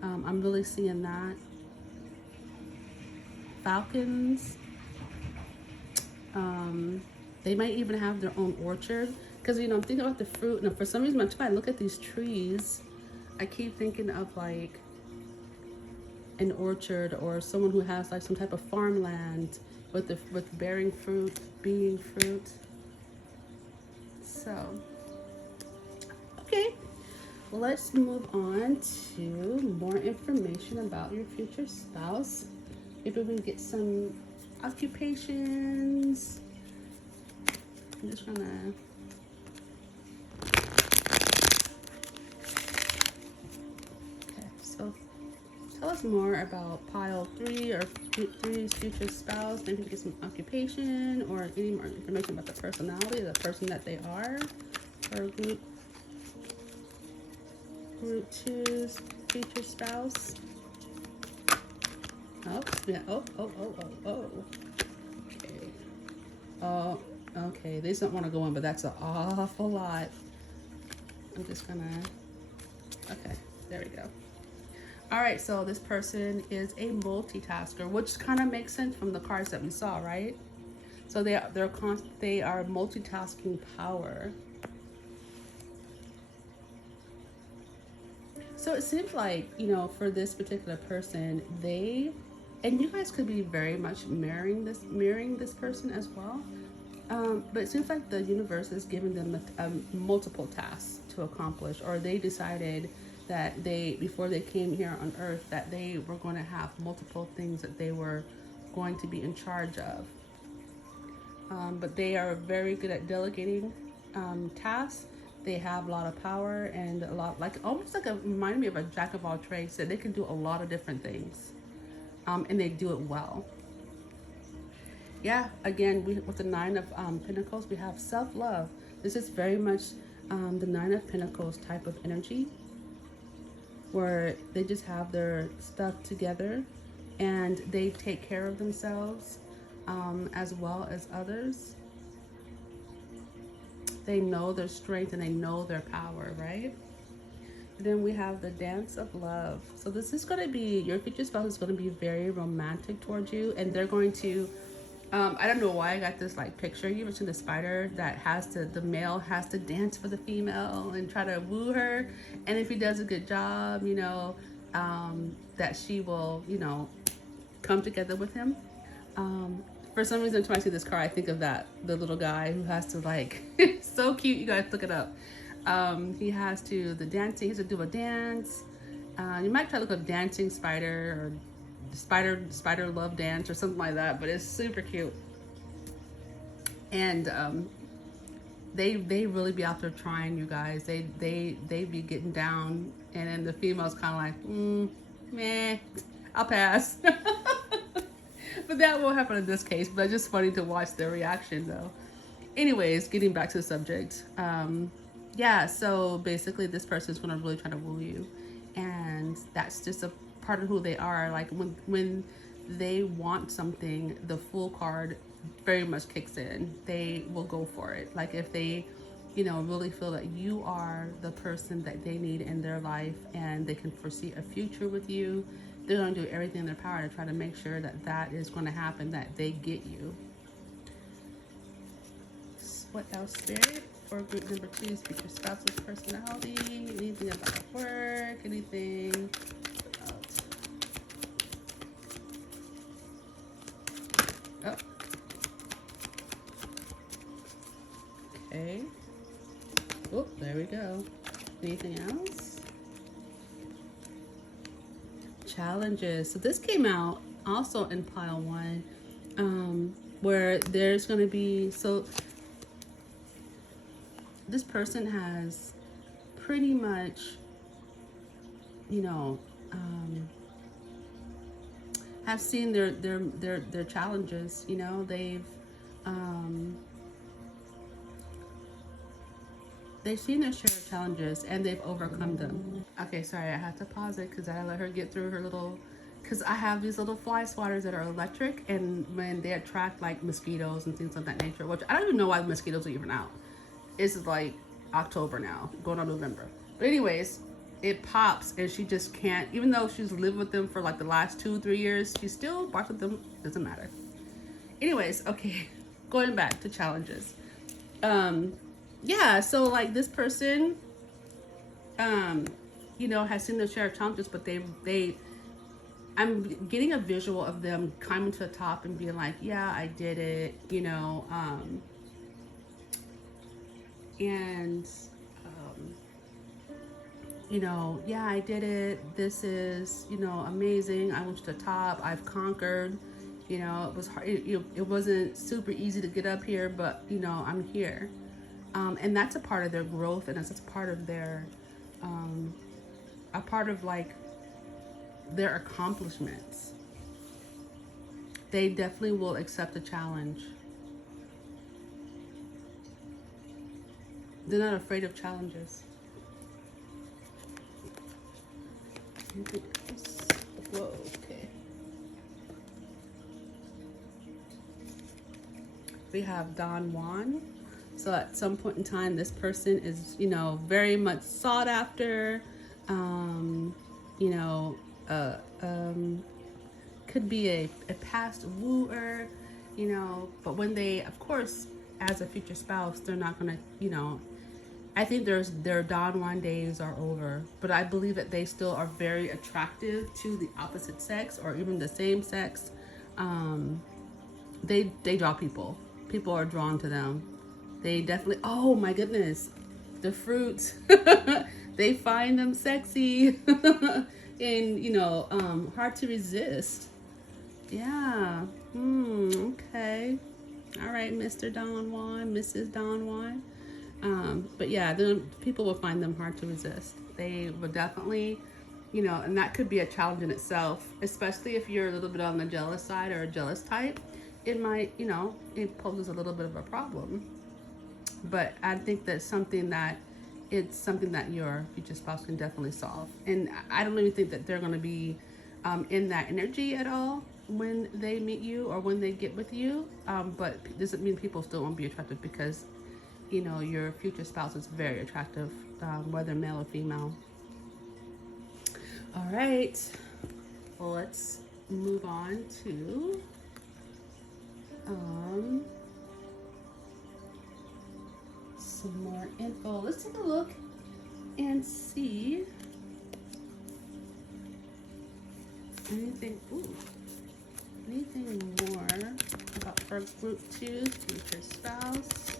I'm really seeing that. Falcons. They might even have their own orchard, because, you know, I'm thinking about the fruit, and for some reason, when I look at these trees, I keep thinking of like an orchard, or someone who has like some type of farmland with bearing fruit, being fruit. So, okay. let's move on to more information about your future spouse. Maybe we can get some occupations. I'm just gonna so tell us more about pile 3 or 3's future spouse. Maybe get some occupation or any more information about the personality, the person that they are, or group 2's future spouse. Oh, yeah. Oh. Okay. Oh, okay. These don't want to go in, but that's an awful lot. I'm just gonna. Okay, there we go. All right, so this person is a multitasker, which kind of makes sense from the cards that we saw, right? So they are multitasking power. So it seems like, you know, for this particular person, and you guys could be very much mirroring this person as well. But it seems like the universe is giving them multiple tasks to accomplish, or they decided that before they came here on Earth, that they were going to have multiple things that they were going to be in charge of. But they are very good at delegating tasks. They have a lot of power and a lot, almost reminded me of a jack of all trades. So they can do a lot of different things, and they do it well. Yeah, again, with the 9 of Pentacles, we have self-love. This is very much the 9 of Pentacles type of energy, where they just have their stuff together and they take care of themselves as well as others. They know their strength and they know their power, right? And then we have the dance of love. So this is going to be, your future spouse is going to be very romantic towards you, and they're going to, I don't know why I got this like picture. You ever seen the spider that has to, the male has to dance for the female and try to woo her, and if he does a good job, you know, that she will, you know, come together with him. For some reason, when I see this card, I think of that, the little guy who has to like, so cute, you guys look it up. He has to, the dancing, he has to do a dance. You might try to look up dancing spider or spider love dance or something like that, but it's super cute. And they really be out there trying, you guys. They be getting down, and then the female's kind of like, meh, I'll pass. But that won't happen in this case, but it's just funny to watch their reaction though. Anyways, getting back to the subject. Yeah, so basically this person is going to really try to woo you, and that's just a part of who they are. Like when they want something, the Fool card very much kicks in. They will go for it. Like if they, you know, really feel that you are the person that they need in their life and they can foresee a future with you, they're going to do everything in their power to try to make sure that that is going to happen, that they get you. What else, Spirit? For group number 2's future spouse's personality, anything about work, anything about... Oh. Okay. Oh, there we go. Anything else? Challenges. So this came out also in pile 1, where there's going to be, so this person has pretty much, you know, have seen their challenges. You know, they've seen their share of challenges and they've overcome them. Okay, sorry, I had to pause it because I let her get through her little, because I have these little fly swatters that are electric, and when they attract like mosquitoes and things of that nature, which I don't even know why the mosquitoes are even out. It's like October now, going on November. But anyways, it pops and she just can't, even though she's lived with them for like the last 2-3 years, she still barks with them, doesn't matter. Anyways, okay, going back to challenges. Yeah, so like this person, you know, has seen their share of challenges, but I'm getting a visual of them climbing to the top and being like, yeah, I did it, you know, and you know, yeah, I did it. This is, you know, amazing. I went to the top. I've conquered. You know, it was hard. It wasn't super easy to get up here, but you know, I'm here. And that's a part of their growth, and that's a part of their, a part of like their accomplishments. They definitely will accept a challenge. They're not afraid of challenges. Whoa, okay. We have Don Juan. So at some point in time, this person is, you know, very much sought after. You know, could be a past wooer, you know, but when they, of course, as a future spouse, they're not gonna, you know, I think their Don Juan days are over, but I believe that they still are very attractive to the opposite sex or even the same sex. They draw people. People are drawn to them. They definitely. Oh my goodness, the fruits. They find them sexy, and you know, hard to resist. Yeah. Okay. All right, Mr. Don Juan, Mrs. Don Juan. But yeah, then people will find them hard to resist. They will definitely, you know, and that could be a challenge in itself, especially if you're a little bit on the jealous side or a jealous type. It might, you know, it poses a little bit of a problem. But I think that's something that it's something that your future spouse can definitely solve. And I don't even think that they're going to be in that energy at all when they meet you or when they get with you. But doesn't mean people still won't be attracted because, you know, your future spouse is very attractive, whether male or female. All right, well, let's move on to some more info. Let's take a look and see anything more about for group 2 future spouse.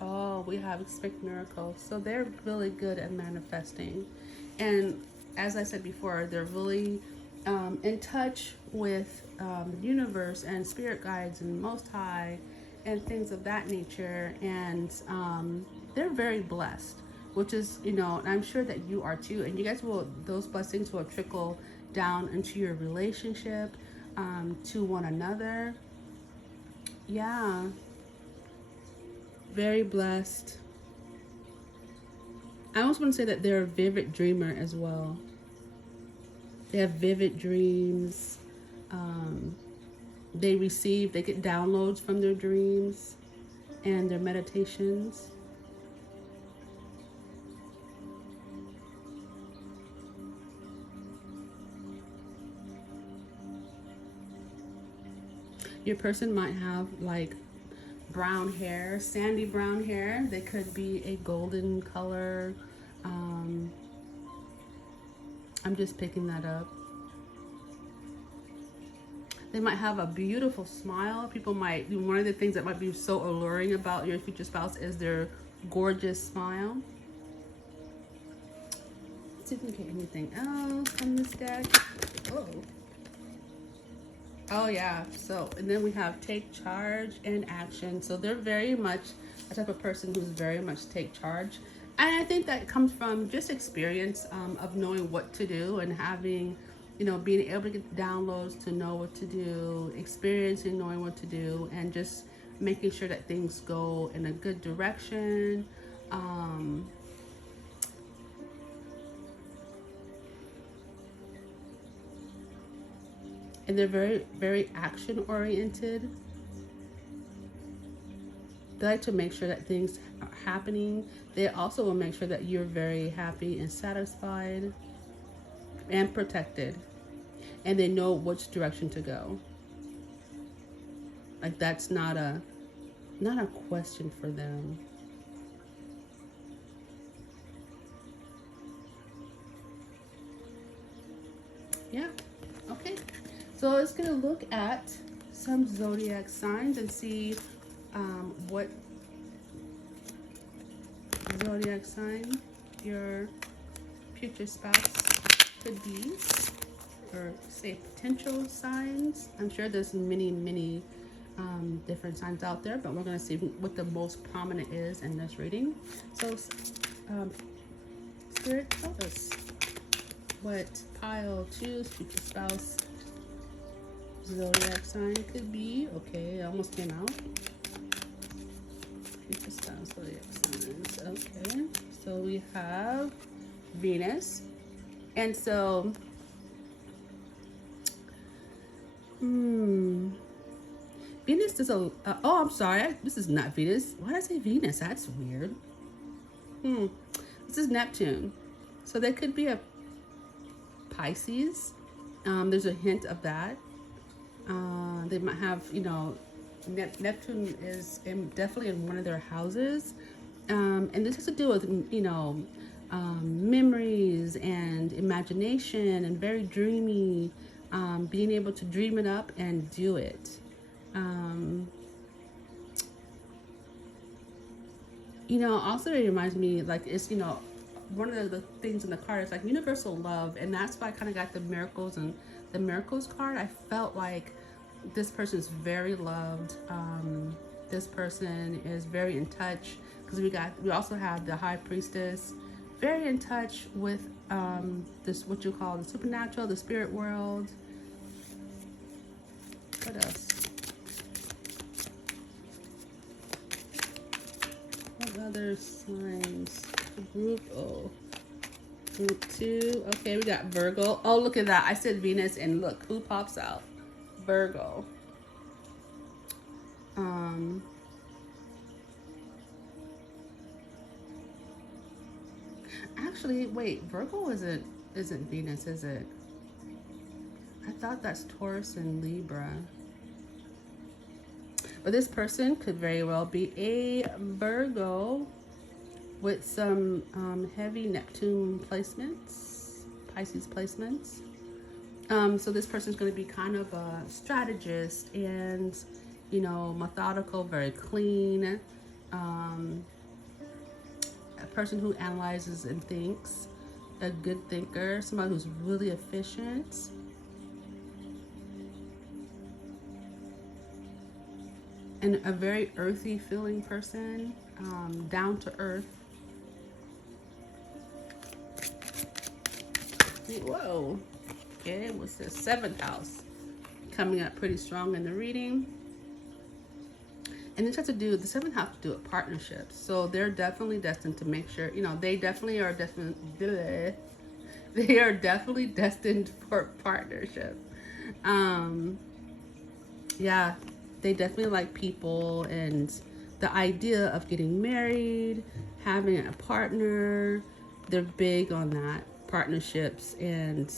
Oh, we have expect miracles. So they're really good at manifesting. And as I said before, they're really in touch with the universe and spirit guides and Most High and things of that nature. And they're very blessed, which is, you know, and I'm sure that you are too. And you guys will, those blessings will trickle down into your relationship, to one another. Yeah. Very blessed. I also want to say that they're a vivid dreamer as well. They have vivid dreams. They get downloads from their dreams and their meditations. Your person might have like brown hair, sandy brown hair. They could be a golden color. I'm just picking that up. They might have a beautiful smile. People might, one of the things that might be so alluring about your future spouse is their gorgeous smile. Let's see if we can get anything else from this deck. Oh yeah, so, and then we have take charge and action. So they're very much a type of person who's very much take charge. And I think that comes from just experience of knowing what to do and having, you know, being able to get downloads to know what to do, experiencing knowing what to do, and just making sure that things go in a good direction. And they're very, very action oriented. They like to make sure that things are happening. They also will make sure that you're very happy and satisfied and protected. And they know which direction to go. Like that's not a question for them. Yeah, okay. So let's get a look at some zodiac signs and see what zodiac sign your future spouse could be, or say potential signs. I'm sure there's many different signs out there, but we're going to see what the most prominent is in this reading. So Spirit, tell us what pile 2's future spouse zodiac sign could be. Okay, it almost came out. Future spouse zodiac signs. Okay, so we have Venus, and so Venus is a oh, I'm sorry, this is not Venus. Why did I say Venus? That's weird. This is Neptune, so there could be a Pisces. There's a hint of that. They might have, you know, Neptune is definitely in one of their houses, and this has to do with, you know, memories and imagination and very dreamy, being able to dream it up and do it. You know, also it reminds me, like, it's, you know, one of the things in the card is like universal love, and that's why I kind of got the miracles and the miracles card. I felt like this person is very loved. This person is very in touch, because we also have the high priestess, very in touch with this, what you call the supernatural, the spirit world. What else? What other signs? Group group 2. Okay, we got Virgo. Oh, look at that. I said Venus, and look who pops out. Virgo. Actually, wait, Virgo isn't Venus, is it? I thought that's Taurus and Libra. But this person could very well be a Virgo with some heavy Neptune placements, Pisces placements. So this person's going to be kind of a strategist and, you know, methodical, very clean, a person who analyzes and thinks, a good thinker, somebody who's really efficient. And a very earthy feeling person, down to earth. Whoa. Okay, what's this? 7th house. Coming up pretty strong in the reading. And this has to do, the 7th house to do with partnerships. So they're definitely destined to make sure, you know, they definitely are destined, they are definitely destined for partnership. Yeah, they definitely like people and the idea of getting married, having a partner. They're big on that, partnerships and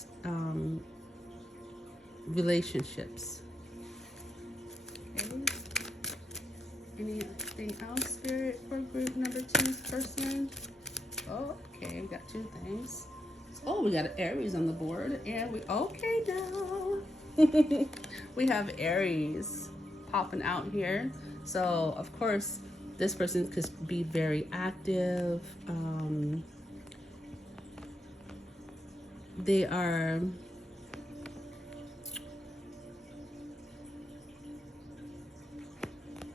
relationships. Okay. Anything else, Spirit, for group number 2's person? Oh, okay, we got 2 things. Oh, we got an Aries on the board, and we okay now. We have Aries popping out here. So of course this person could be very active.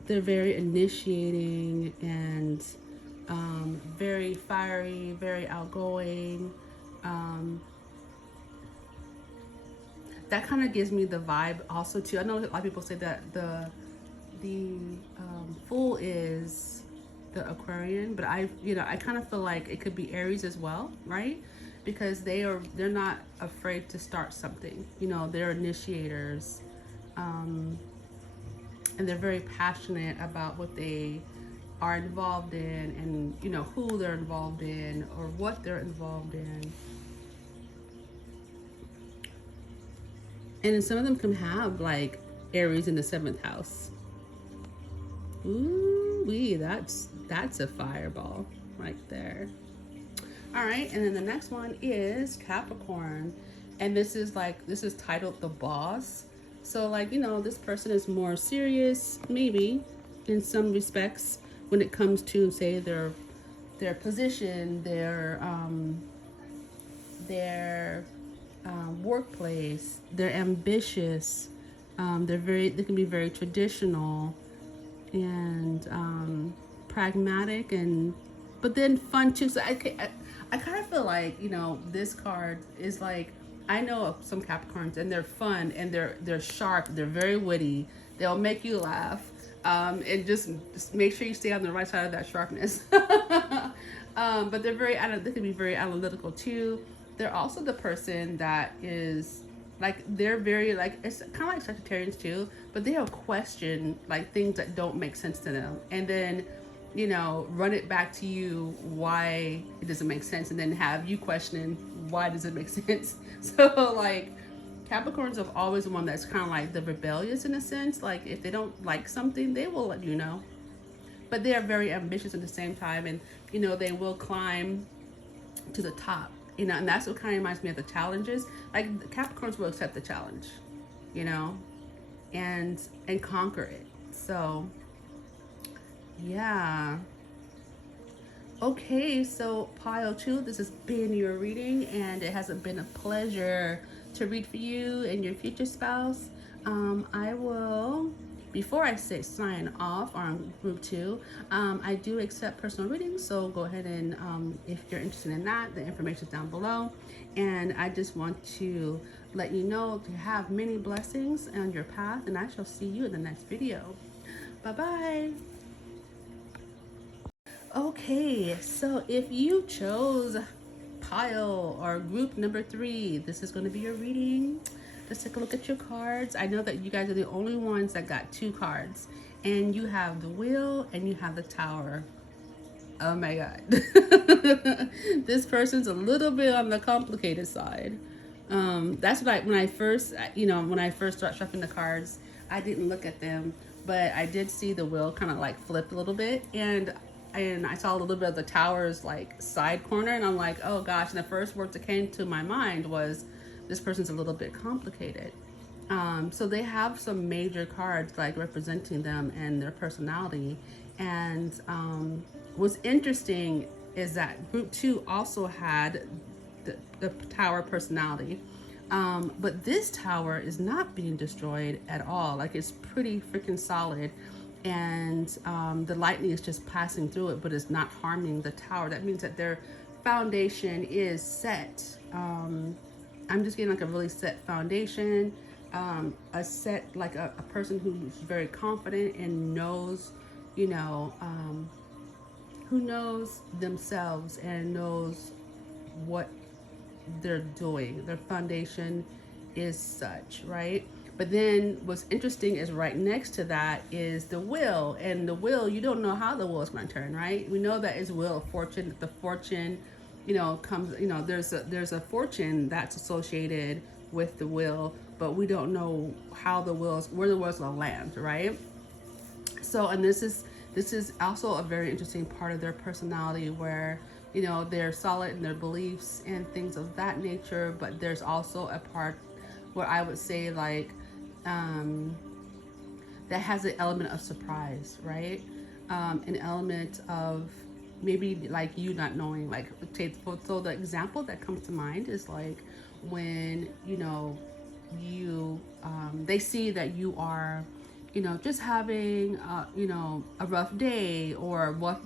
They're very initiating and very fiery, very outgoing. That kind of gives me the vibe also too. I know a lot of people say that the Fool is the Aquarian, but I kind of feel like it could be Aries as well, right? Because they're not afraid to start something. You know, they're initiators, and they're very passionate about what they are involved in, and you know who they're involved in or what they're involved in. And some of them can have like Aries in the 7th house. Ooh, that's a fireball right there. All right, and then the next one is Capricorn, and this is titled The Boss. So like, you know, this person is more serious, maybe in some respects, when it comes to, say, their position, their workplace. They're ambitious. They can be very traditional and pragmatic, and but then fun too. So I kind of feel like, you know, this card is like, I know of some Capricorns and they're fun and they're sharp. They're very witty. They'll make you laugh. And just make sure you stay on the right side of that sharpness. But they can be very analytical too. They're also the person that is like, they're very like, it's kind of like Sagittarians too, but they'll question like things that don't make sense to them, and then, you know, run it back to you why it doesn't make sense, and then have you questioning why does it make sense. So like, Capricorns have always the one that's kind of like the rebellious in a sense. Like if they don't like something, they will let you know. But they are very ambitious at the same time, and you know, they will climb to the top. You know, and that's what kind of reminds me of the challenges. Like the Capricorns will accept the challenge, you know, and conquer it. So yeah. Okay, so pile 2, this has been your reading, and it has been a pleasure to read for you and your future spouse. I will, before I say sign off on group 2, I do accept personal readings, so go ahead and if you're interested in that, the information is down below. And I just want to let you know to have many blessings on your path, and I shall see you in the next video. Bye-bye. Okay, so if you chose pile or group number 3, this is going to be your reading. Let's take a look at your cards. I know that you guys are the only ones that got 2 cards, and you have the Wheel and you have the Tower. Oh my God. This person's a little bit on the complicated side. That's what when I first start shuffling the cards, I didn't look at them, but I did see the Wheel kind of like flipped a little bit, and I saw a little bit of the Tower's like side corner, and I'm like, oh gosh. And the first word that came to my mind was, this person's a little bit complicated. So they have some major cards like representing them and their personality. And what's interesting is that group 2 also had the Tower personality. But this Tower is not being destroyed at all. Like, it's pretty freaking solid. And the lightning is just passing through it, but it's not harming the Tower. That means that their foundation is set. I'm just getting like a really set foundation, a person who's very confident and knows, you know, who knows themselves and knows what they're doing. Their foundation is such, right? But then what's interesting is right next to that is the Wheel, and the Wheel, you don't know how the Wheel is going to turn, right? We know that it's Wheel of Fortune, that the fortune, you know, comes, you know, there's a fortune that's associated with the Wheel, but we don't know how where the Wheel's gonna land, right? So, and this is also a very interesting part of their personality, where, you know, they're solid in their beliefs and things of that nature, but there's also a part where I would say like that has an element of surprise, right? An element of maybe like you not knowing, like, so the example that comes to mind is like when, you know, they see that you are, you know, just having you know, a rough day or a rough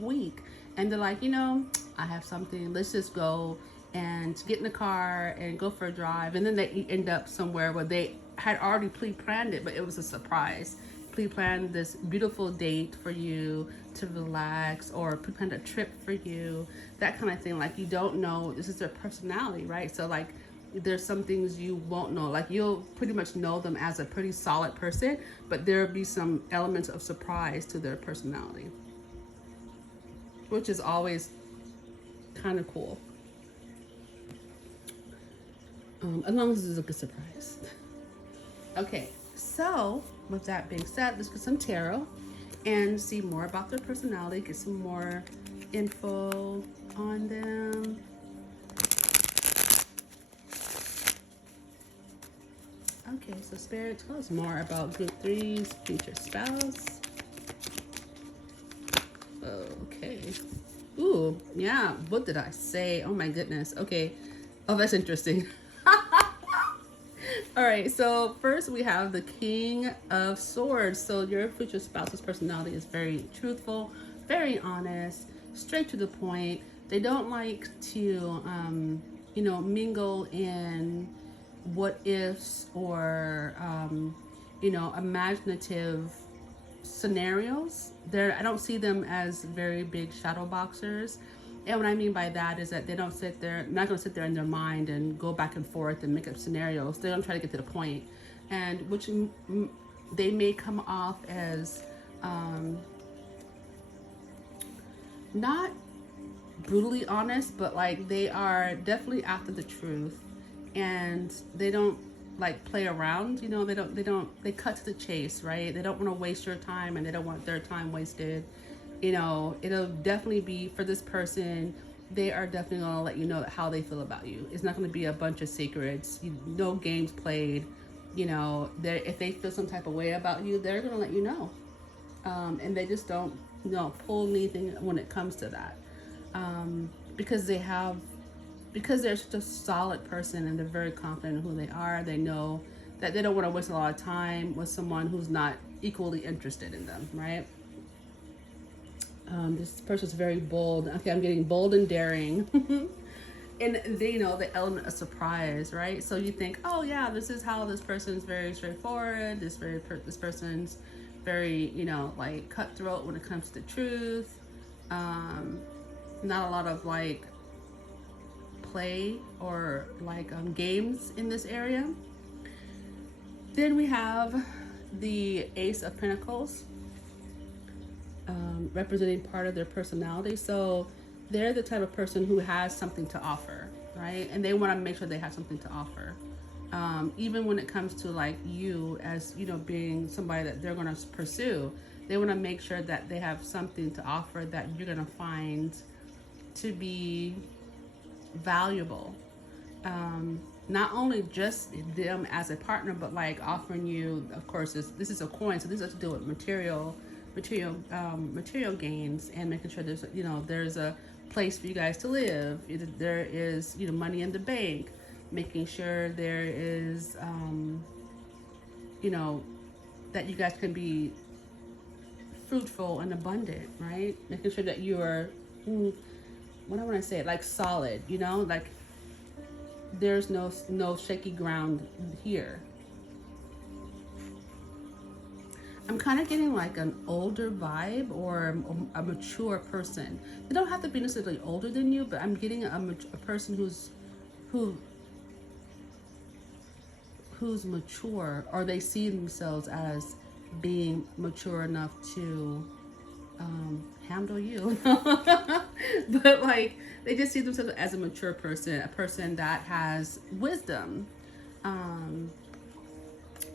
week, and they're like, you know, I have something, let's just go and get in the car and go for a drive, and then they end up somewhere where they had already pre-planned it, but it was a surprise. Pre-planned this beautiful date for you to relax, or pre-planned a trip for you, that kind of thing. Like, you don't know, this is their personality, right? So like, there's some things you won't know. Like, you'll pretty much know them as a pretty solid person, but there'll be some elements of surprise to their personality, which is always kind of cool. As long as it's a good surprise. Okay, so with that being said, let's get some tarot and see more about their personality, get some more info on them. Okay, so Spirit, tell us more about group 3's future spouse. Okay. Ooh, yeah. What did I say? Oh my goodness. Okay. Oh, that's interesting. All right. So first we have the King of Swords. So your future spouse's personality is very truthful, very honest, straight to the point. They don't like to, mingle in what ifs or, imaginative scenarios. I don't see them as very big shadow boxers. And what I mean by that is that they don't sit there, not going to sit there in their mind and go back and forth and make up scenarios. They're going to try to get to the point, and which they may come off as not brutally honest, but like they are definitely after the truth, and they don't like play around. They cut to the chase, right? They don't want to waste your time, and they don't want their time wasted. It'll definitely be for this person. They are definitely going to let you know how they feel about you. It's not going to be a bunch of secrets, no games played. If they feel some type of way about you, they're going to let you know. And they just don't, pull anything when it comes to that. Because they're such a solid person and they're very confident in who they are. They know that they don't want to waste a lot of time with someone who's not equally interested in them, right? This person's very bold. Okay, I'm getting bold and daring. And they the element of surprise, right? So you think, oh yeah, this is how this person's very straightforward. This person's very, like cutthroat when it comes to truth. Not a lot of like play or like games in this area. Then we have the Ace of Pentacles, representing part of their personality. So they're the type of person who has something to offer, right? And they want to make sure they have something to offer. Even when it comes to like you as, being somebody that they're going to pursue, they want to make sure that they have something to offer that you're going to find to be valuable. Not only just them as a partner, but like offering you, of course, this is a coin, so this has to do with material gains, and making sure there's a place for you guys to live. There is money in the bank, making sure there is that you guys can be fruitful and abundant, right? Making sure that you are what I want to say, like solid, like there's no shaky ground here. I'm kind of getting like an older vibe or a mature person. They don't have to be necessarily older than you, but I'm getting a person who's mature, or they see themselves as being mature enough to handle you. But like they just see themselves as a mature person, a person that has wisdom.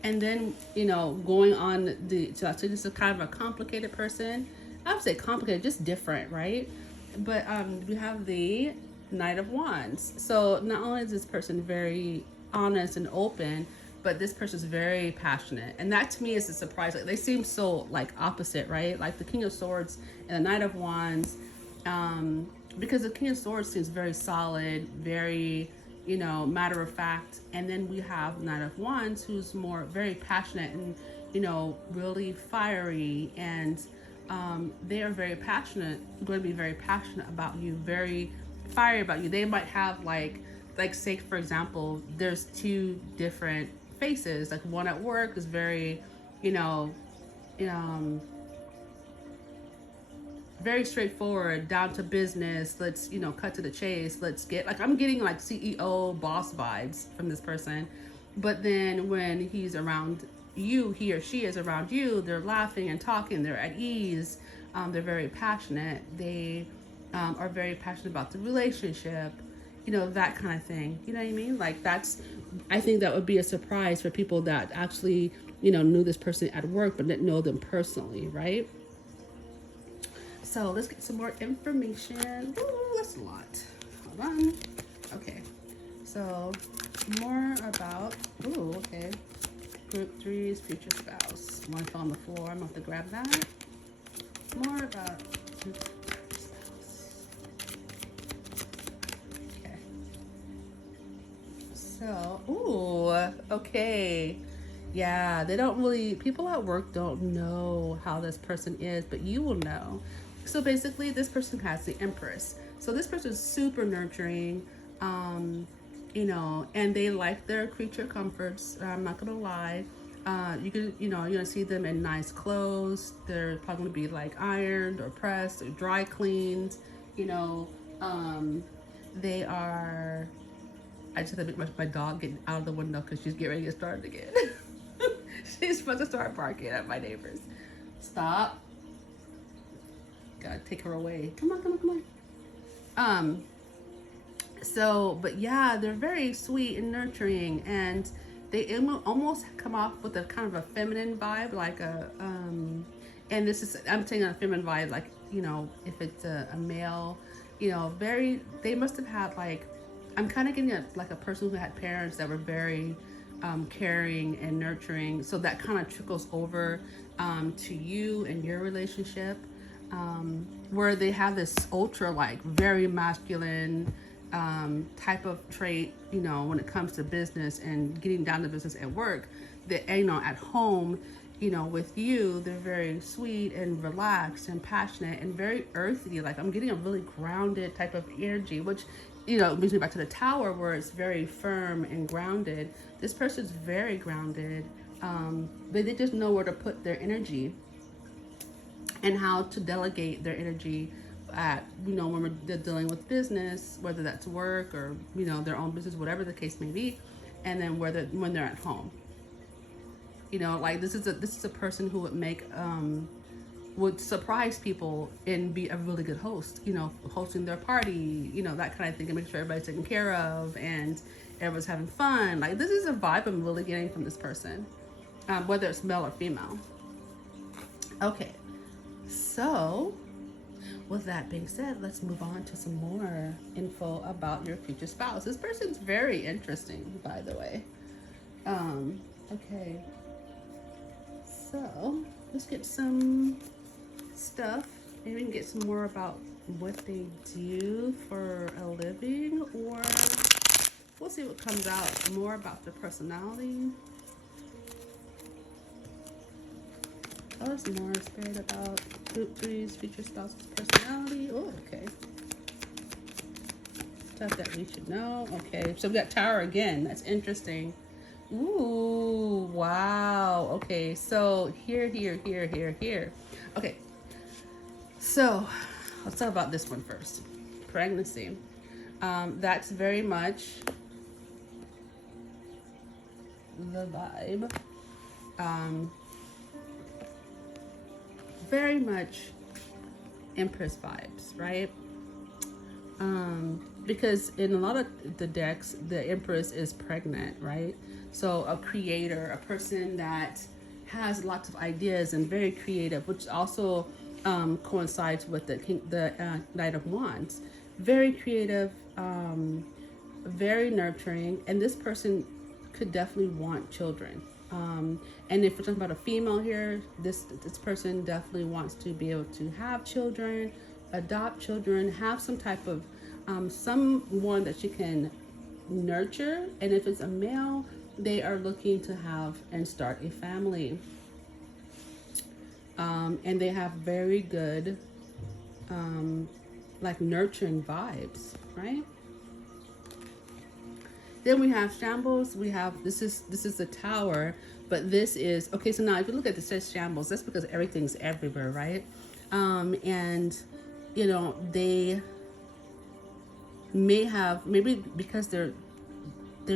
And then, going on so this is kind of a complicated person. I would say complicated, just different, right? But we have the Knight of Wands. So not only is this person very honest and open, but this person's very passionate. And that to me is a surprise. Like they seem so like opposite, right? Like the King of Swords and the Knight of Wands. Because the King of Swords seems very solid, very matter of fact, and then we have Knight of Wands, who's very passionate and really fiery, and they are very passionate, going to be very passionate about you, very fiery about you. They might have like say for example, there's two different faces. Like one at work is very very straightforward, down to business. Let's cut to the chase. Let's get I'm getting like CEO boss vibes from this person. But then when he's around you, he or she is around you, they're laughing and talking, they're at ease, they're very passionate, they are very passionate about the relationship, that kind of thing. You know what I mean? Like I think that would be a surprise for people that actually knew this person at work but didn't know them personally, right? So let's get some more information. Ooh, that's a lot. Hold on. Okay. So more about, okay. Group 3's future spouse. One fell on the floor. I'm going to have to grab that. More about Okay. So, ooh, okay. Yeah, they don't really, people at work don't know how this person is, but you will know. So basically, this person has the Empress. So this person is super nurturing, um, and they like their creature comforts. I'm not gonna lie. You're gonna see them in nice clothes. They're probably gonna be like ironed or pressed or dry cleaned. You know, um, they are. I just had to make my dog get out of the window because she's getting ready to get started again. She's supposed to start barking at my neighbors. Stop. Gotta take her away. Come on, come on, come on. Um, but yeah, they're very sweet and nurturing, and they almost come off with a kind of a feminine vibe, like and this is, I'm saying a feminine vibe, like, if it's a male, they must have had like, I'm kind of getting like a person who had parents that were very caring and nurturing. So that kind of trickles over to you and your relationship, where they have this ultra, like, very masculine type of trait, when it comes to business and getting down to business at work. That, at home, with you, they're very sweet and relaxed and passionate and very earthy. Like, I'm getting a really grounded type of energy, which, brings me back to the Tower, where it's very firm and grounded. This person's very grounded, but they just know where to put their energy and how to delegate their energy at, when they're dealing with business, whether that's work or, their own business, whatever the case may be, and then when they're at home. Like, this is a person who would surprise people and be a really good host, hosting their party, that kind of thing, and make sure everybody's taken care of and everyone's having fun. Like, this is a vibe I'm really getting from this person, whether it's male or female. Okay, so with that being said, let's move on to some more info about your future spouse. This person's very interesting, by the way. Okay, so let's get some stuff. Maybe we can get some more about what they do for a living, or we'll see what comes out more about their personality. Oh, some more spirit about Three's future spouse's personality. Oh, okay. Stuff that we should know. Okay, so we got Tower again. That's interesting. Ooh, wow. Okay, so here. Okay, so let's talk about this one first. Pregnancy. That's very much the vibe. Very much Empress vibes, right? Because in a lot of the decks, the Empress is pregnant, right? So a creator, a person that has lots of ideas and very creative, which also coincides with the Knight of Wands. Very creative, very nurturing, and this person could definitely want children. And if we're talking about a female here, this person definitely wants to be able to have children, adopt children, have some type of someone that she can nurture. And if it's a male, they are looking to have and start a family. And they have very good like nurturing vibes, right? Then we have Shambles. We have, this is the Tower, but this is, okay, so now if you look at the says Shambles, that's because everything's everywhere, right? And, they may have, maybe because they're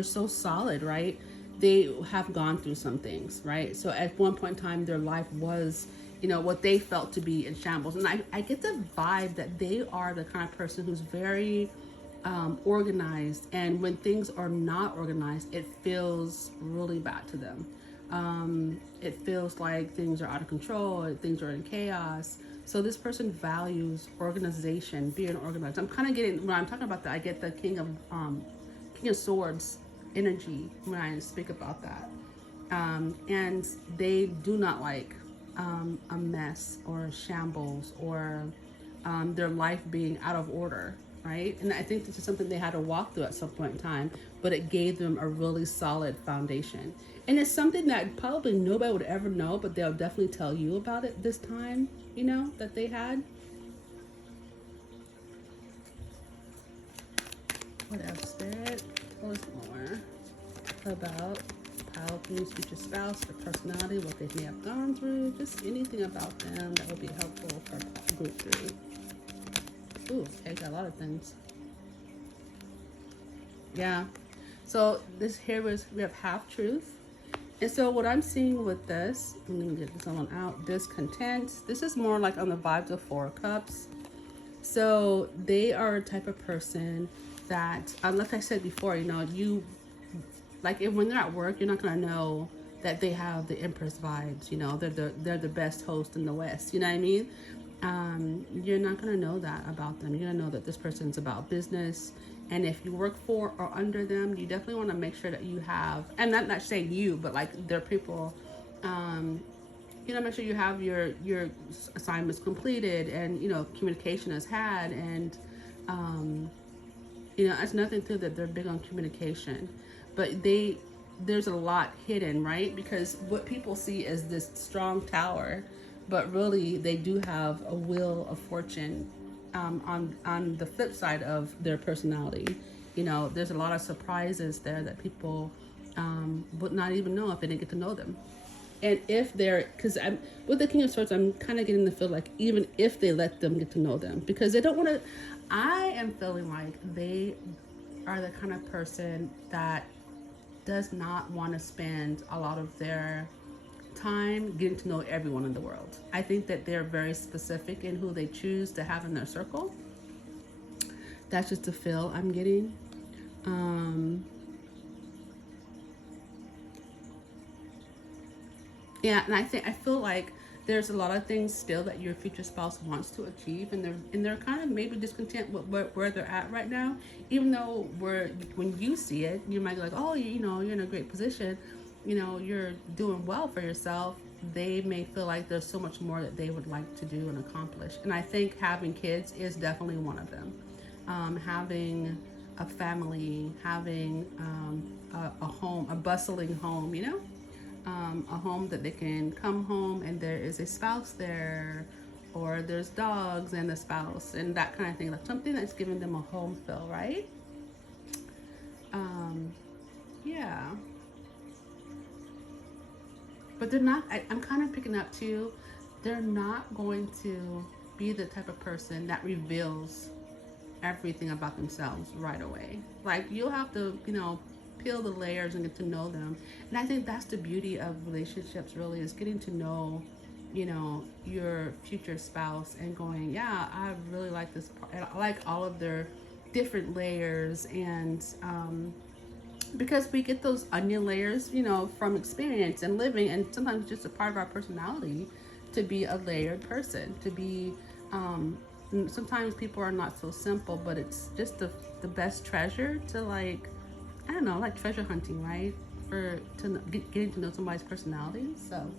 so solid, right? They have gone through some things, right? So at one point in time, their life was, what they felt to be in shambles. And I get the vibe that they are the kind of person who's very organized, and when things are not organized, it feels really bad to them. It feels like things are out of control, things are in chaos. So this person values organization, being organized. I'm kind of getting, when I'm talking about that, I get the King of Swords energy when I speak about that. And they do not like a mess or shambles or their life being out of order, right? And I think this is something they had to walk through at some point in time, but it gave them a really solid foundation. And it's something that probably nobody would ever know, but they'll definitely tell you about it this time, you know, that they had. What else, Spirit? Tell us more about Pile 3's future spouse, their personality, what they may have gone through, just anything about them that would be helpful for group 3. Ooh, okay, got a lot of things. Yeah. So this here is, we have half truth. And so what I'm seeing with this, I'm gonna get this one out, discontent. This is more like on the vibes of 4 cups. So they are a type of person that, like I said before, you know, you, like if, when they're at work, you're not gonna know that they have the Empress vibes, you know, they're the best host in the West, you know what I mean? You're not gonna know that about them. You're gonna know that this person's about business. And if you work for or under them, you definitely want to make sure that you have, and not saying you, but like their people, you know, make sure you have your assignments completed, and you know, communication is had, and you know, it's nothing to that they're big on communication, but there's a lot hidden, right? Because what people see is this strong tower, but really they do have a wheel of fortune. On the flip side of their personality, you know, there's a lot of surprises there that people would not even know if they didn't get to know them. And if they're, because I'm with the King of Swords, I'm kind of getting the feel like even if they let them get to know them, because they don't want to. I am feeling like they are the kind of person that does not want to spend a lot of their time getting to know everyone in the world. I think that they're very specific in who they choose to have in their circle. That's just the feel I'm getting. Yeah, and I feel like there's a lot of things still that your future spouse wants to achieve, and they're kind of maybe discontent with where they're at right now. Even though when you see it, you might be like, oh, you know, you're in a great position, you know, you're doing well for yourself. They may feel like there's so much more that they would like to do and accomplish. And I think having kids is definitely one of them. Having a family, having a home, a bustling home, you know, a home that they can come home and there is a spouse there, or there's dogs and a spouse and that kind of thing, like something that's giving them a home feel, right? Yeah. But they're not, I'm kind of picking up too, they're not going to be the type of person that reveals everything about themselves right away. Like you'll have to, you know, peel the layers and get to know them. And I think that's the beauty of relationships, really, is getting to know, you know, your future spouse and going, yeah, I really like this part. I like all of their different layers. And because we get those onion layers, you know, from experience and living, and sometimes just a part of our personality to be a layered person, to be sometimes people are not so simple, but it's just the best treasure to, like, I don't know, like treasure hunting, right? For getting to know somebody's personality. So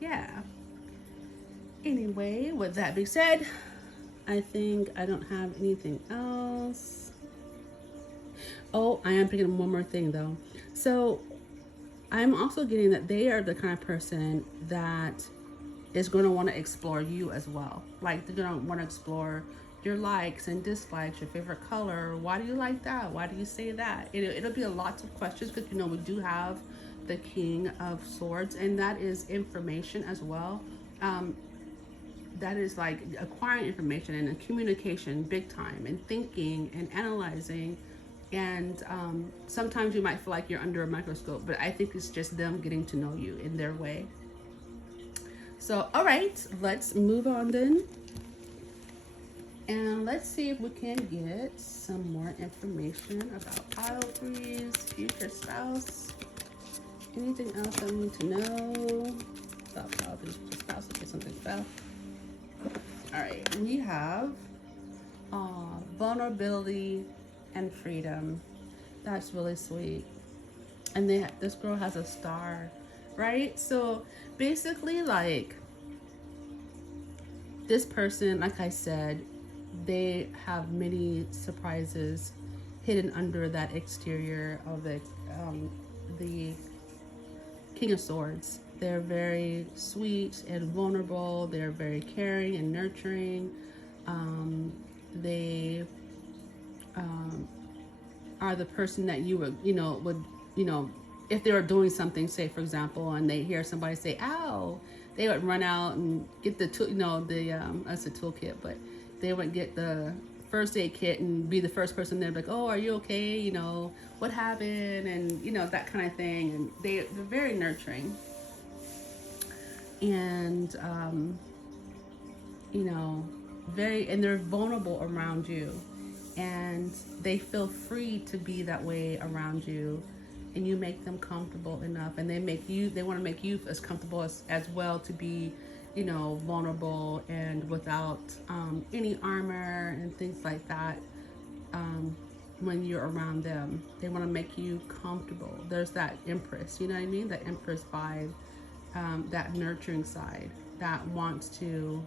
yeah. Anyway, with that being said, I think I don't have anything else. Oh, I am picking one more thing though. So I'm also getting that they are the kind of person that is going to want to explore you as well. Like they're going to want to explore your likes and dislikes, your favorite color. Why do you like that? Why do you say that? It'll be a lot of questions, because you know we do have the King of Swords, and that is information as well. That is like acquiring information and communication big time, and thinking and analyzing. And sometimes you might feel like you're under a microscope, but I think it's just them getting to know you in their way. So, all right, let's move on then. And let's see if we can get some more information about Pile 3's future spouse. Anything else I need to know about Pile 3's future spouse? Okay, something fell. All right, we have vulnerability and freedom. That's really sweet. And this girl has a star, right? So basically, like, this person, like I said, they have many surprises hidden under that exterior of the King of Swords. They're very sweet and vulnerable. They're very caring and nurturing. They are the person that you would, you know, if they were doing something, say for example, and they hear somebody say "ow," they would run out and get the tool, that's a toolkit, but they would get the first aid kit and be the first person there, like, "Oh, are you okay? What happened?" And that kind of thing. And they're very nurturing, and and they're vulnerable around you, and they feel free to be that way around you, and you make them comfortable enough, and they want to make you as comfortable as well to be vulnerable and without any armor and things like that. When you're around them, they want to make you comfortable. There's that Empress, you know what I mean, that Empress vibe, that nurturing side that wants to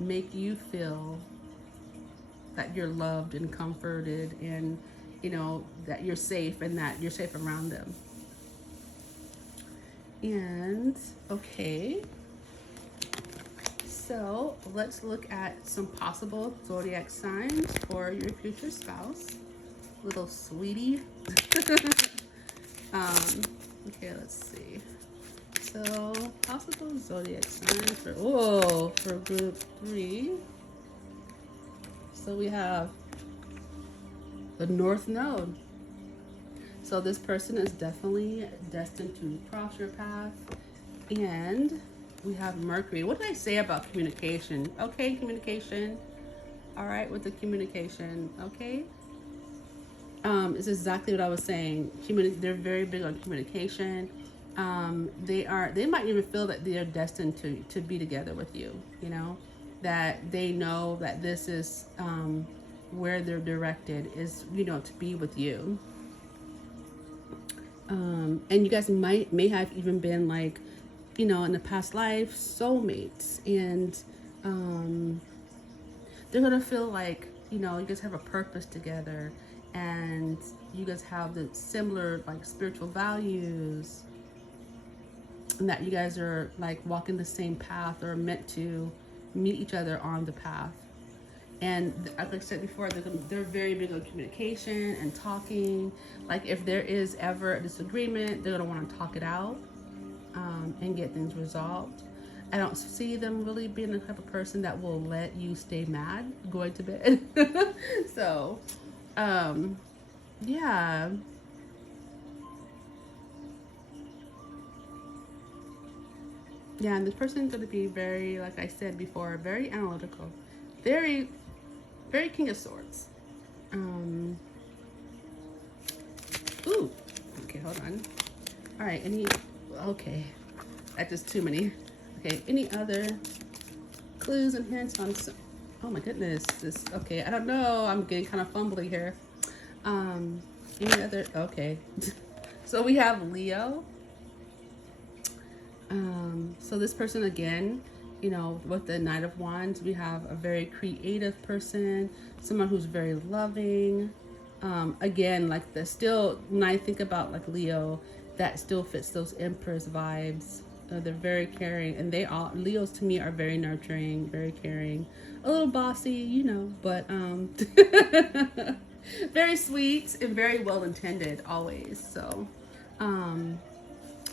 make you feel that you're loved and comforted, and that you're safe, and that you're safe around them. And okay, so let's look at some possible zodiac signs for your future spouse, little sweetie. Okay, let's see. So possible zodiac signs for group 3. So we have the North Node. So this person is definitely destined to cross your path. And we have Mercury. What did I say about communication? Okay, communication. All right, with the communication. Okay. It's exactly what I was saying. They're very big on communication. They might even feel that they are destined to be together with you. That they know that this is where they're directed is to be with you. And you guys may have even been like, in the past life, soulmates, and they're gonna feel like you guys have a purpose together, and you guys have the similar like spiritual values, and that you guys are like walking the same path, or meant to meet each other on the path. And like I said before, they're very big on communication and talking. Like if there is ever a disagreement, they're gonna want to talk it out, and get things resolved. I don't see them really being the type of person that will let you stay mad going to bed. So, yeah. Yeah, and this person's going to be very, like I said before, very analytical, very, very King of Swords. Ooh, okay, hold on. All right, okay, that's just too many. Okay, any other clues and hints on oh my goodness, okay, I don't know, I'm getting kind of fumbly here. Any other, okay. So we have Leo. So this person again, with the Knight of Wands, we have a very creative person, someone who's very loving. Again, like when I think about like Leo, that still fits those Empress vibes. They're very caring, and Leos to me are very nurturing, very caring, a little bossy, but very sweet and very well intended always. So,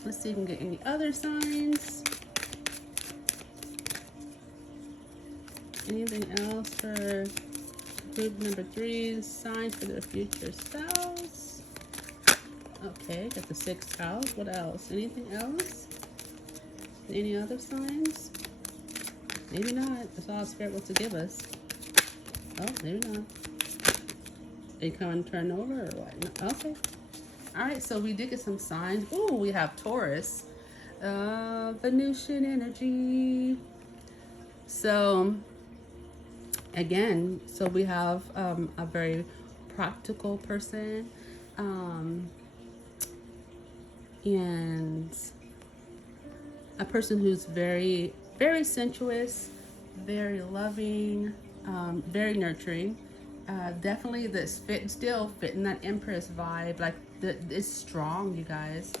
let's see if we can get any other signs. Anything else for group number 3? Signs for their future spouse. Okay, got the 6th house. What else? Anything else? Any other signs? Maybe not. That's all Spirit wants to give us. Oh, maybe not. They come and turn over or what? No. Okay. All right, so we did get some signs. Ooh, we have Taurus. Venusian energy. So, again, so we have a very practical person. And a person who's very very sensuous, very loving, very nurturing. Definitely this still fitting that Empress vibe. Like it's strong, you guys.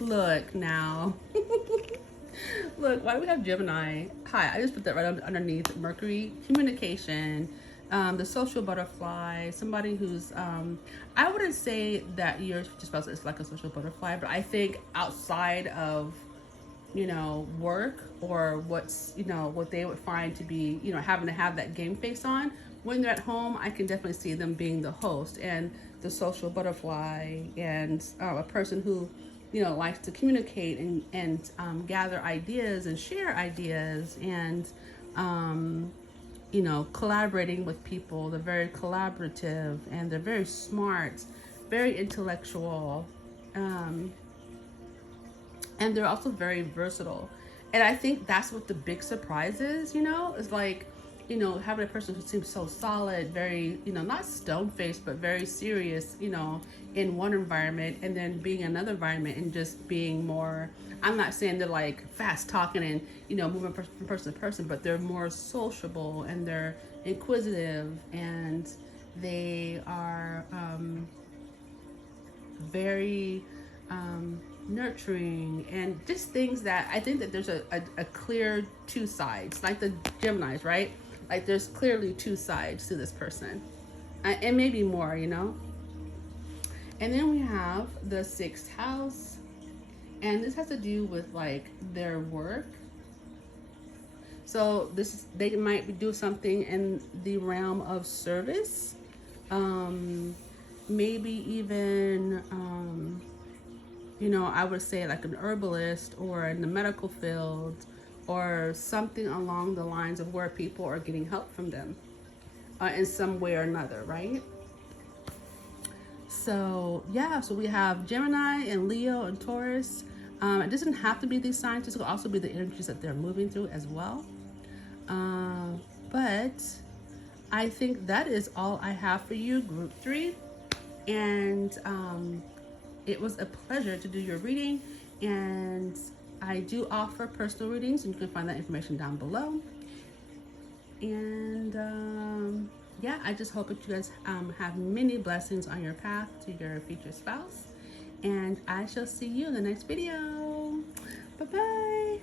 Look now. Look, why do we have Gemini? Hi, I just put that right underneath Mercury. Communication, the social butterfly, somebody who's, I wouldn't say that your spouse is like a social butterfly, but I think outside of, work or what's, what they would find to be, having to have that game face on, when they're at home, I can definitely see them being the host and the social butterfly and a person who, likes to communicate and gather ideas and share ideas and, collaborating with people. They're very collaborative and they're very smart, very intellectual. And they're also very versatile. And I think that's what the big surprise is, is like, having a person who seems so solid, very, not stone faced, but very serious, in one environment, and then being in another environment and just being more, I'm not saying they're like fast talking and, moving from person to person, but they're more sociable and they're inquisitive and they are very nurturing and just things that I think that there's a clear two sides, like the Geminis, right? Like there's clearly two sides to this person, and maybe more, And then we have the sixth house, and this has to do with like their work. So they might do something in the realm of service, maybe even I would say like an herbalist or in the medical field or something along the lines of where people are getting help from them in some way or another, right? So yeah, so we have Gemini and Leo and Taurus. It doesn't have to be these signs, it could also be the energies that they're moving through as well. But I think that is all I have for you, group 3. And it was a pleasure to do your reading, and I do offer personal readings, and you can find that information down below. And yeah, I just hope that you guys have many blessings on your path to your future spouse, and I shall see you in the next video. Bye bye.